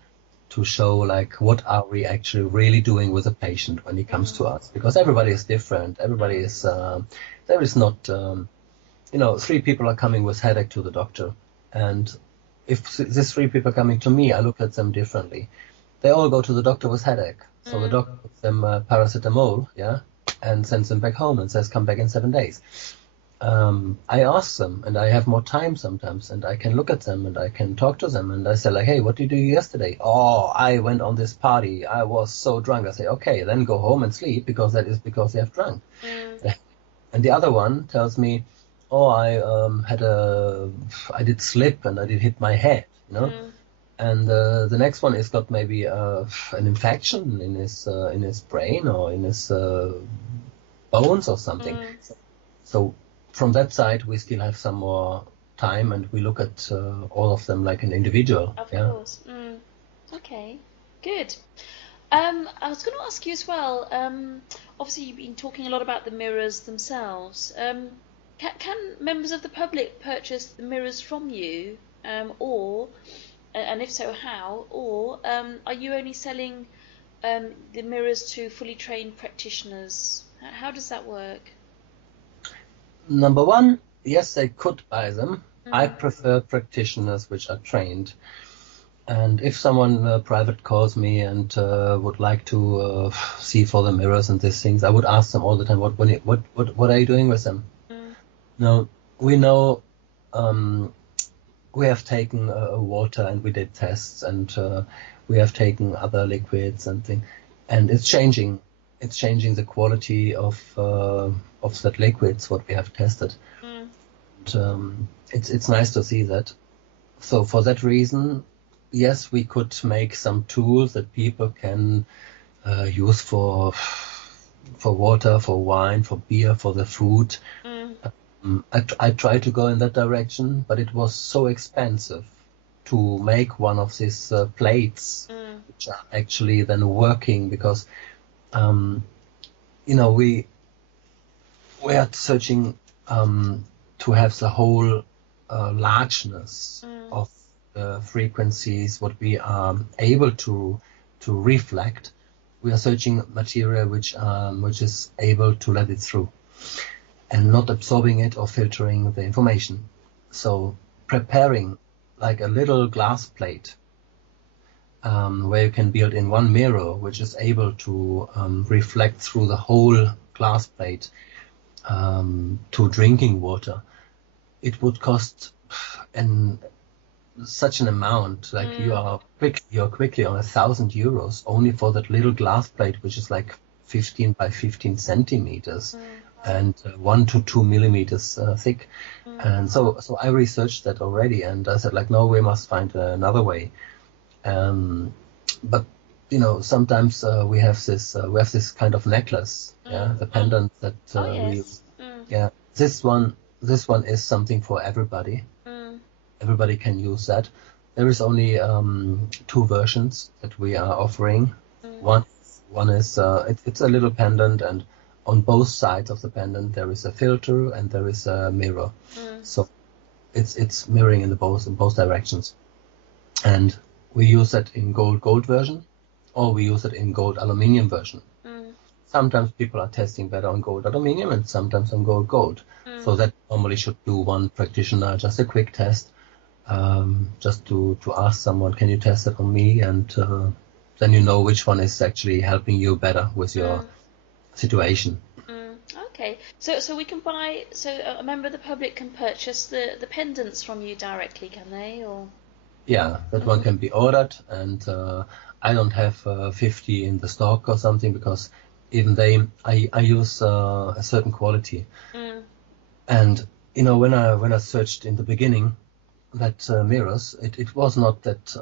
to show like what are we actually really doing with a patient when he comes to us, because everybody is different. Everybody is there is not 3 people are coming with headache to the doctor, and if these 3 people are coming to me, I look at them differently. They all go to the doctor with headache, so the doctor gives them paracetamol, and sends them back home and says come back in 7 days. I ask them, and I have more time sometimes, and I can look at them and I can talk to them, and I say like, hey, what did you do yesterday? Oh, I went on this party. I was so drunk. I say, okay, then go home and sleep, because that is because you have drunk. And the other one tells me, oh, I did slip and I did hit my head, And the next one has got maybe an infection in his brain or in his bones or something. So from that side, we still have some more time, and we look at all of them like an individual. Of course. Okay, good. I was going to ask you as well, obviously you've been talking a lot about the mirrors themselves. Can members of the public purchase the mirrors from you, and if so, how? Or are you only selling the mirrors to fully trained practitioners? How does that work? Number one, yes, they could buy them. I prefer practitioners which are trained. And if someone private calls me and would like to see for the mirrors and these things, I would ask them all the time, what are you doing with them? Now, we know we have taken water and we did tests, and we have taken other liquids and things, and it's changing. It's changing the quality of that liquids what we have tested. And, it's nice to see that. So for that reason, yes, we could make some tools that people can use for water, for wine, for beer, for the food. I tried to go in that direction, but it was so expensive to make one of these plates, which are actually then working, because we are searching to have the whole largeness of the frequencies what we are able to reflect. We are searching material which is able to let it through and not absorbing it or filtering the information. So preparing like a little glass plate where you can build in one mirror which is able to reflect through the whole glass plate to drinking water, it would cost such an amount. Like you're quickly on €1,000 only for that little glass plate, which is like 15 by 15 centimeters and 1 to 2 millimeters thick. And so I researched that already, and I said like, no, we must find another way. But sometimes we have this kind of necklace, the pendant that this one is something for everybody. Everybody can use that. There is only 2 versions that we are offering. One is it's a little pendant, and on both sides of the pendant there is a filter and there is a mirror. So it's mirroring in both directions. And we use it in gold version, or we use it in gold aluminium version. Sometimes people are testing better on gold aluminium and sometimes on gold. So that normally should do one practitioner, just a quick test, just to ask someone, can you test it on me? And then you know which one is actually helping you better with your situation. Okay, so we can buy. So a member of the public can purchase the pendants from you directly, can they? Or yeah, that one can be ordered, and I don't have 50 in the stock or something, because even I use a certain quality. And when I searched in the beginning that mirrors, it was not that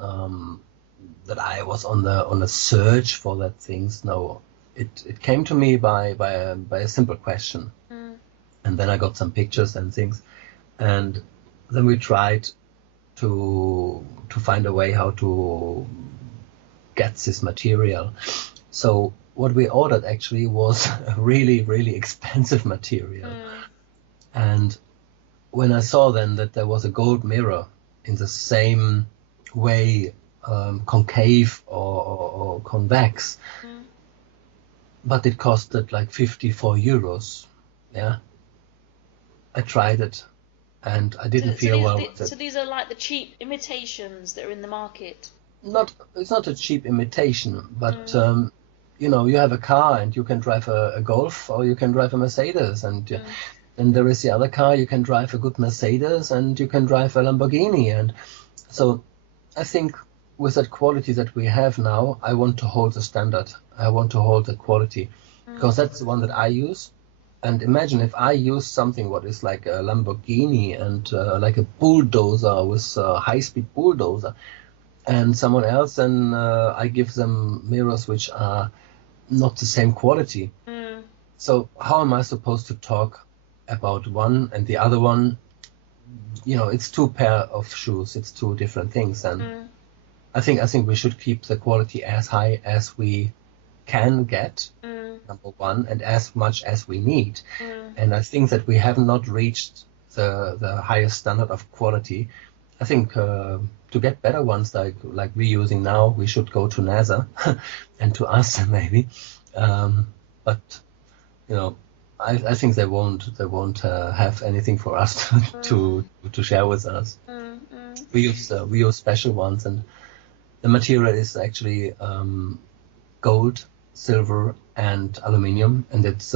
that I was on a search for that things. No, it came to me by a simple question, and then I got some pictures and things, and then we tried to find a way how to get this material. So what we ordered actually was a really, really expensive material. And when I saw then that there was a gold mirror in the same way concave or convex, but it costed like 54 euros. Yeah, I tried it, and I didn't feel well with it. So these are like the cheap imitations that are in the market. It's not a cheap imitation, but you have a car and you can drive a Golf or you can drive a Mercedes, and then there is the other car, you can drive a good Mercedes and you can drive a Lamborghini. And so I think with that quality that we have now, I want to hold the standard. I want to hold the quality because that's the one that I use. And imagine if I use something what is like a Lamborghini and like a bulldozer with a high-speed bulldozer, and someone else, then I give them mirrors which are not the same quality. So how am I supposed to talk about one and the other one? It's two pair of shoes. It's two different things, and I think we should keep the quality as high as we can get, number one, and as much as we need. And I think that we have not reached the highest standard of quality. I think to get better ones like we're using now, we should go to NASA and to us maybe. But I think they won't have anything for us to share with us. We use special ones, and the material is actually gold, silver, and aluminium, and it's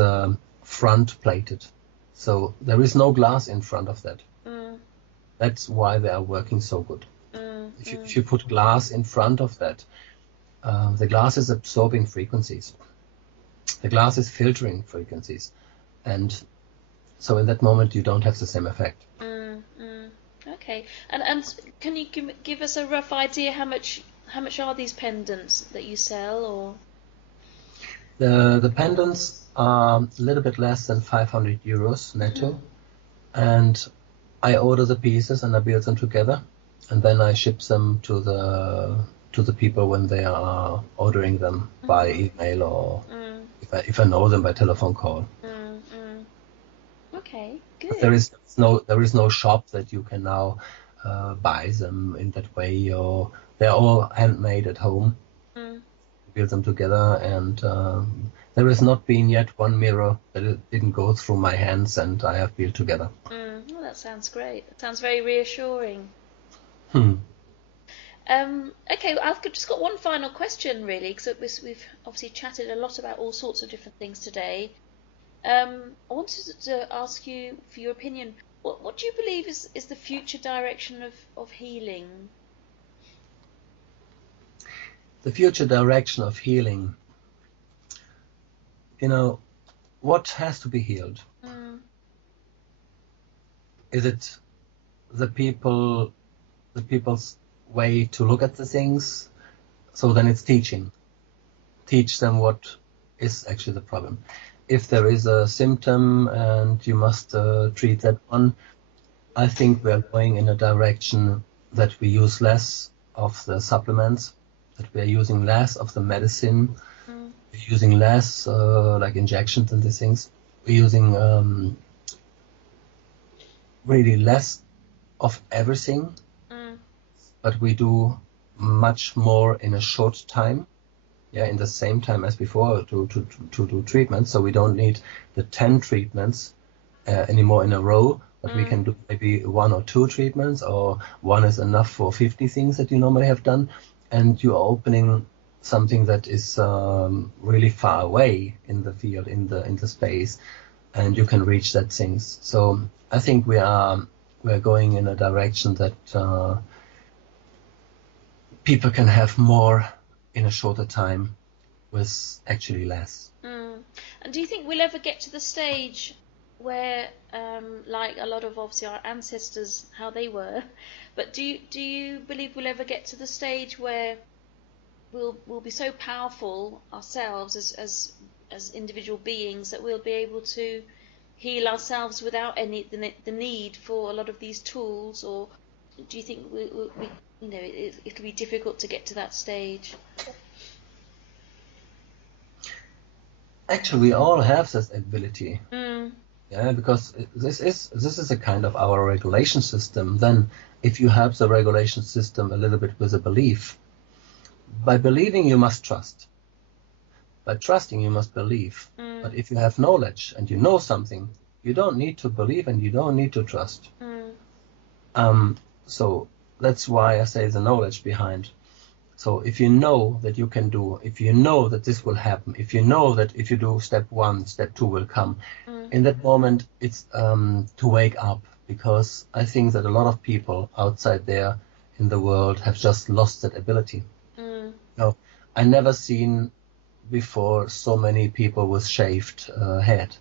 front plated, so there is no glass in front of that. That's why they are working so good. If you put glass in front of that, the glass is absorbing frequencies. The glass is filtering frequencies, and so in that moment you don't have the same effect. Okay, and can you give us a rough idea how much are these pendants that you sell? Or the pendants are a little bit less than 500 euros netto, and I order the pieces and I build them together, and then I ship them to the people when they are ordering them by email, or if I know them by telephone call. Okay, good. But there is no shop that you can now buy them in that way, or they're all handmade at home. Build them together, and there has not been yet one mirror that it didn't go through my hands and I have built together. Well, that sounds great. That sounds very reassuring. Okay, I've just got one final question, really, because we've obviously chatted a lot about all sorts of different things today. I wanted to ask you for your opinion. What do you believe is the future direction of healing? The future direction of healing. What has to be healed? Is it the people's way to look at the things? So then it's teaching. Teach them what is actually the problem. If there is a symptom and you must treat that one, I think we are going in a direction that we use less of the supplements, that we are using less of the medicine, we're using less like injections and these things. We're using really less of everything, but we do much more in a short time. In the same time as before to do treatments, so we don't need the 10 treatments anymore in a row, but we can do maybe 1 or 2 treatments, or one is enough for 50 things that you normally have done, and you are opening something that is really far away in the field, in the space, and you can reach that things. So I think we're going in a direction that people can have more in a shorter time with actually less. And do you think we'll ever get to the stage where, like a lot of obviously our ancestors, how they were, but do you believe we'll ever get to the stage where we'll be so powerful ourselves as individual beings that we'll be able to heal ourselves without the need for a lot of these tools? Or do you think it'll be difficult to get to that stage? Actually, we all have this ability. Because this is a kind of our regulation system. Then if you have the regulation system a little bit with a belief, by believing you must trust. By trusting you must believe. But if you have knowledge and you know something, you don't need to believe and you don't need to trust. So that's why I say the knowledge behind. So if you know that you can do, if you know that this will happen, if you know that if you do step 1, step 2 will come, in that moment it's to wake up, because I think that a lot of people outside there in the world have just lost that ability. No, I never seen before so many people with shaved head.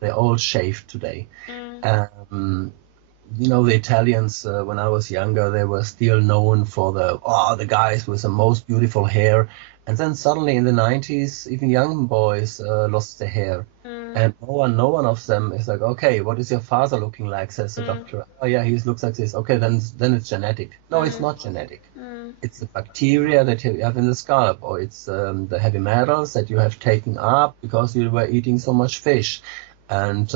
They're all shaved today. The Italians, when I was younger, they were still known for the guys with the most beautiful hair. And then suddenly in the 90s, even young boys lost their hair. And no one of them is like, okay, what is your father looking like, says the doctor. Oh yeah, he looks like this. Okay, then it's genetic. No, it's not genetic. It's the bacteria that you have in the scalp, or it's the heavy metals that you have taken up because you were eating so much fish. And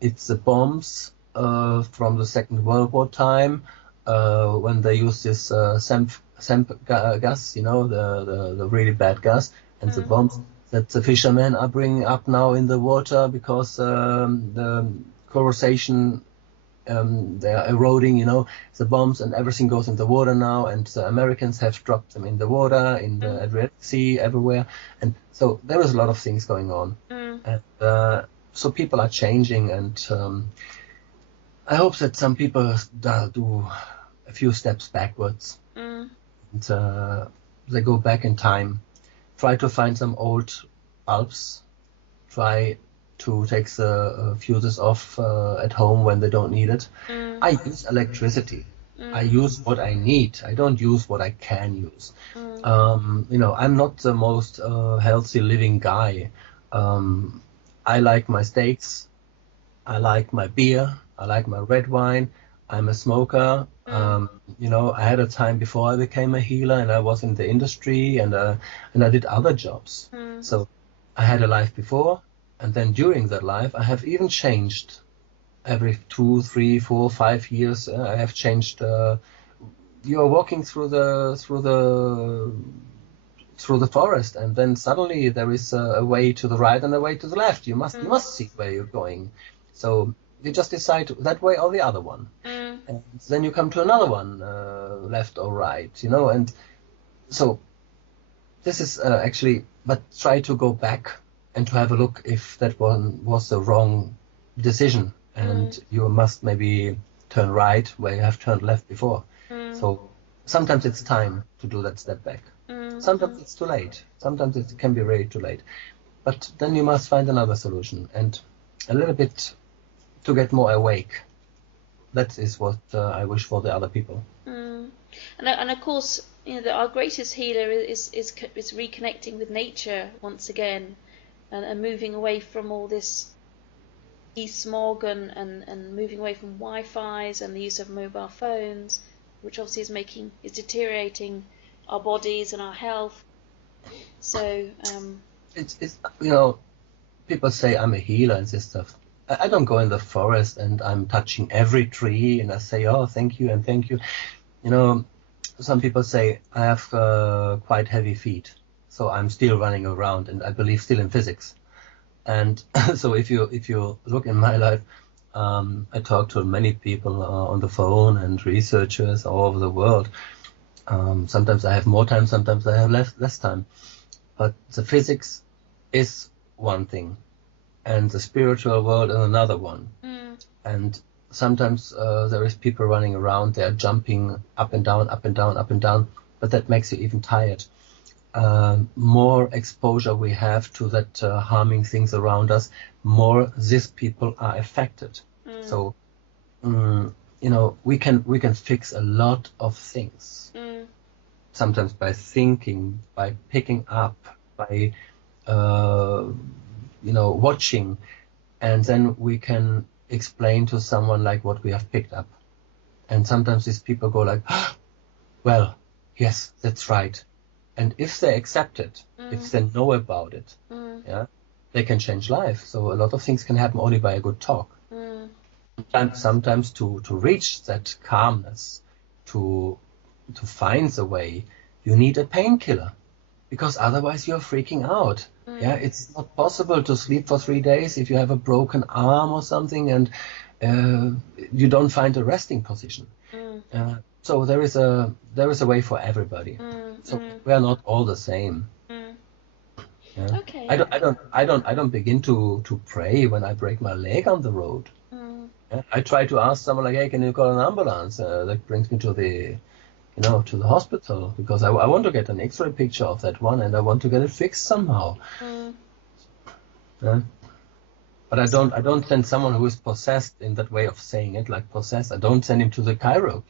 it's the bombs from the Second World War time, when they used this SEMP gas, the really bad gas, and the bombs that the fishermen are bringing up now in the water because the corrosion, they are eroding, the bombs, and everything goes in the water now, and the Americans have dropped them in the water, in the Adriatic Sea, everywhere. And so there is a lot of things going on. And so people are changing, and I hope that some people do a few steps backwards, and they go back in time, try to find some old bulbs, try to take the fuses off at home when they don't need it. I use electricity. I use what I need. I don't use what I can use. I'm not the most healthy living guy. I like my steaks. I like my beer. I like my red wine. I'm a smoker. I had a time before I became a healer, and I was in the industry, and I did other jobs. So I had a life before, and then during that life, I have even changed. Every 2, 3, 4, 5 years, I have changed. You are walking through the forest, and then suddenly there is a way to the right and a way to the left. You must see where you're going. So you just decide that way or the other one. And then you come to another one, left or right, and so this is actually, but try to go back and to have a look if that one was the wrong decision, and you must maybe turn right where you have turned left before. So sometimes it's time to do that step back. Sometimes it's too late. Sometimes it can be really too late. But then you must find another solution, and a little bit to get more awake. That is what I wish for the other people. And of course, our greatest healer is reconnecting with nature once again, and moving away from all this smog and moving away from Wi-Fi's and the use of mobile phones, which obviously is deteriorating our bodies and our health. So it's people say I'm a healer and this stuff. I don't go in the forest and I'm touching every tree and I say, oh, thank you and thank you. Some people say I have quite heavy feet, so I'm still running around, and I believe still in physics. And so if you look in my life, I talk to many people on the phone and researchers all over the world. Sometimes I have more time, sometimes I have less time. But the physics is one thing, and the spiritual world is another one. And sometimes there is people running around, they are jumping up and down, up and down, up and down, but that makes you even tired. More exposure we have to that harming things around us, more these people are affected. So, we can fix a lot of things. Sometimes by thinking, by picking up, by watching, and then we can explain to someone like what we have picked up. And sometimes these people go like, well, yes, that's right. And if they accept it, if they know about it, they can change life. So a lot of things can happen only by a good talk. Sometimes to reach that calmness, to find the way, you need a painkiller, because otherwise you're freaking out. Yeah, it's not possible to sleep for 3 days if you have a broken arm or something and you don't find a resting position. So there is a way for everybody. So we are not all the same. Yeah. Okay. I don't begin to pray when I break my leg on the road. Yeah. I try to ask someone like, hey, can you call an ambulance that brings me to the to the hospital, because I want to get an X-ray picture of that one and I want to get it fixed somehow. Yeah. But I don't send someone who is possessed in that way of saying it, like possessed. I don't send him to the chiro,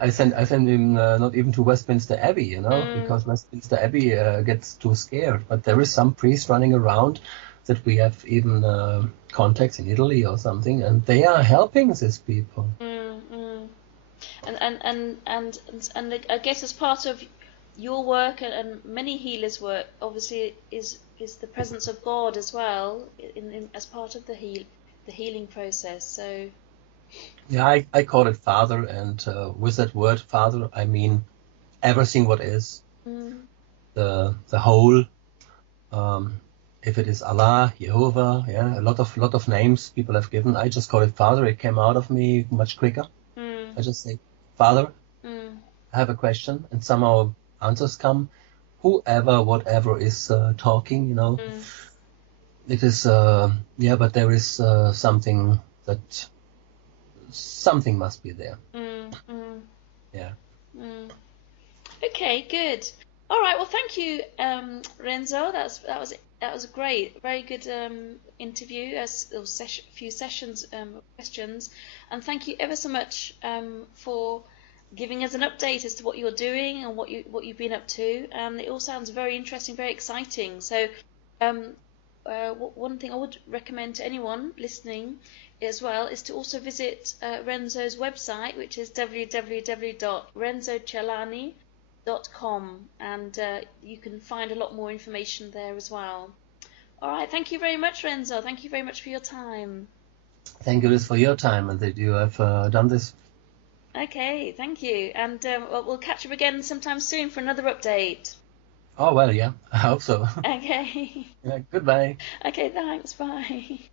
I send him not even to Westminster Abbey, because Westminster Abbey gets too scared. But there is some priest running around that we have even contacts in Italy or something, and they are helping these people. And I guess as part of your work and many healers' work, obviously is the presence of God as well as part of the healing process. So yeah, I call it Father, and with that word Father, I mean everything what is the whole. If it is Allah, Jehovah, yeah, a lot of names people have given. I just call it Father. It came out of me much quicker. I just say, Father, I have a question, and somehow answers come. Whoever, whatever is talking, it is, but there is something must be there. Yeah. Okay, good. All right. Well, thank you, Renzo. That was a great, very good interview. Few sessions, questions, and thank you ever so much for giving us an update as to what you're doing and what you've been up to. It all sounds very interesting, very exciting. So, one thing I would recommend to anyone listening as well is to also visit Renzo's website, which is www.renzocelani.com, and you can find a lot more information there as well. All right, thank you very much, Renzo. Thank you very much for your time. Thank you, Liz, for your time and that you have done this. Okay, thank you, and we'll catch up again sometime soon for another update. Oh well, yeah, I hope so. Okay. Yeah, goodbye. Okay, thanks. Bye.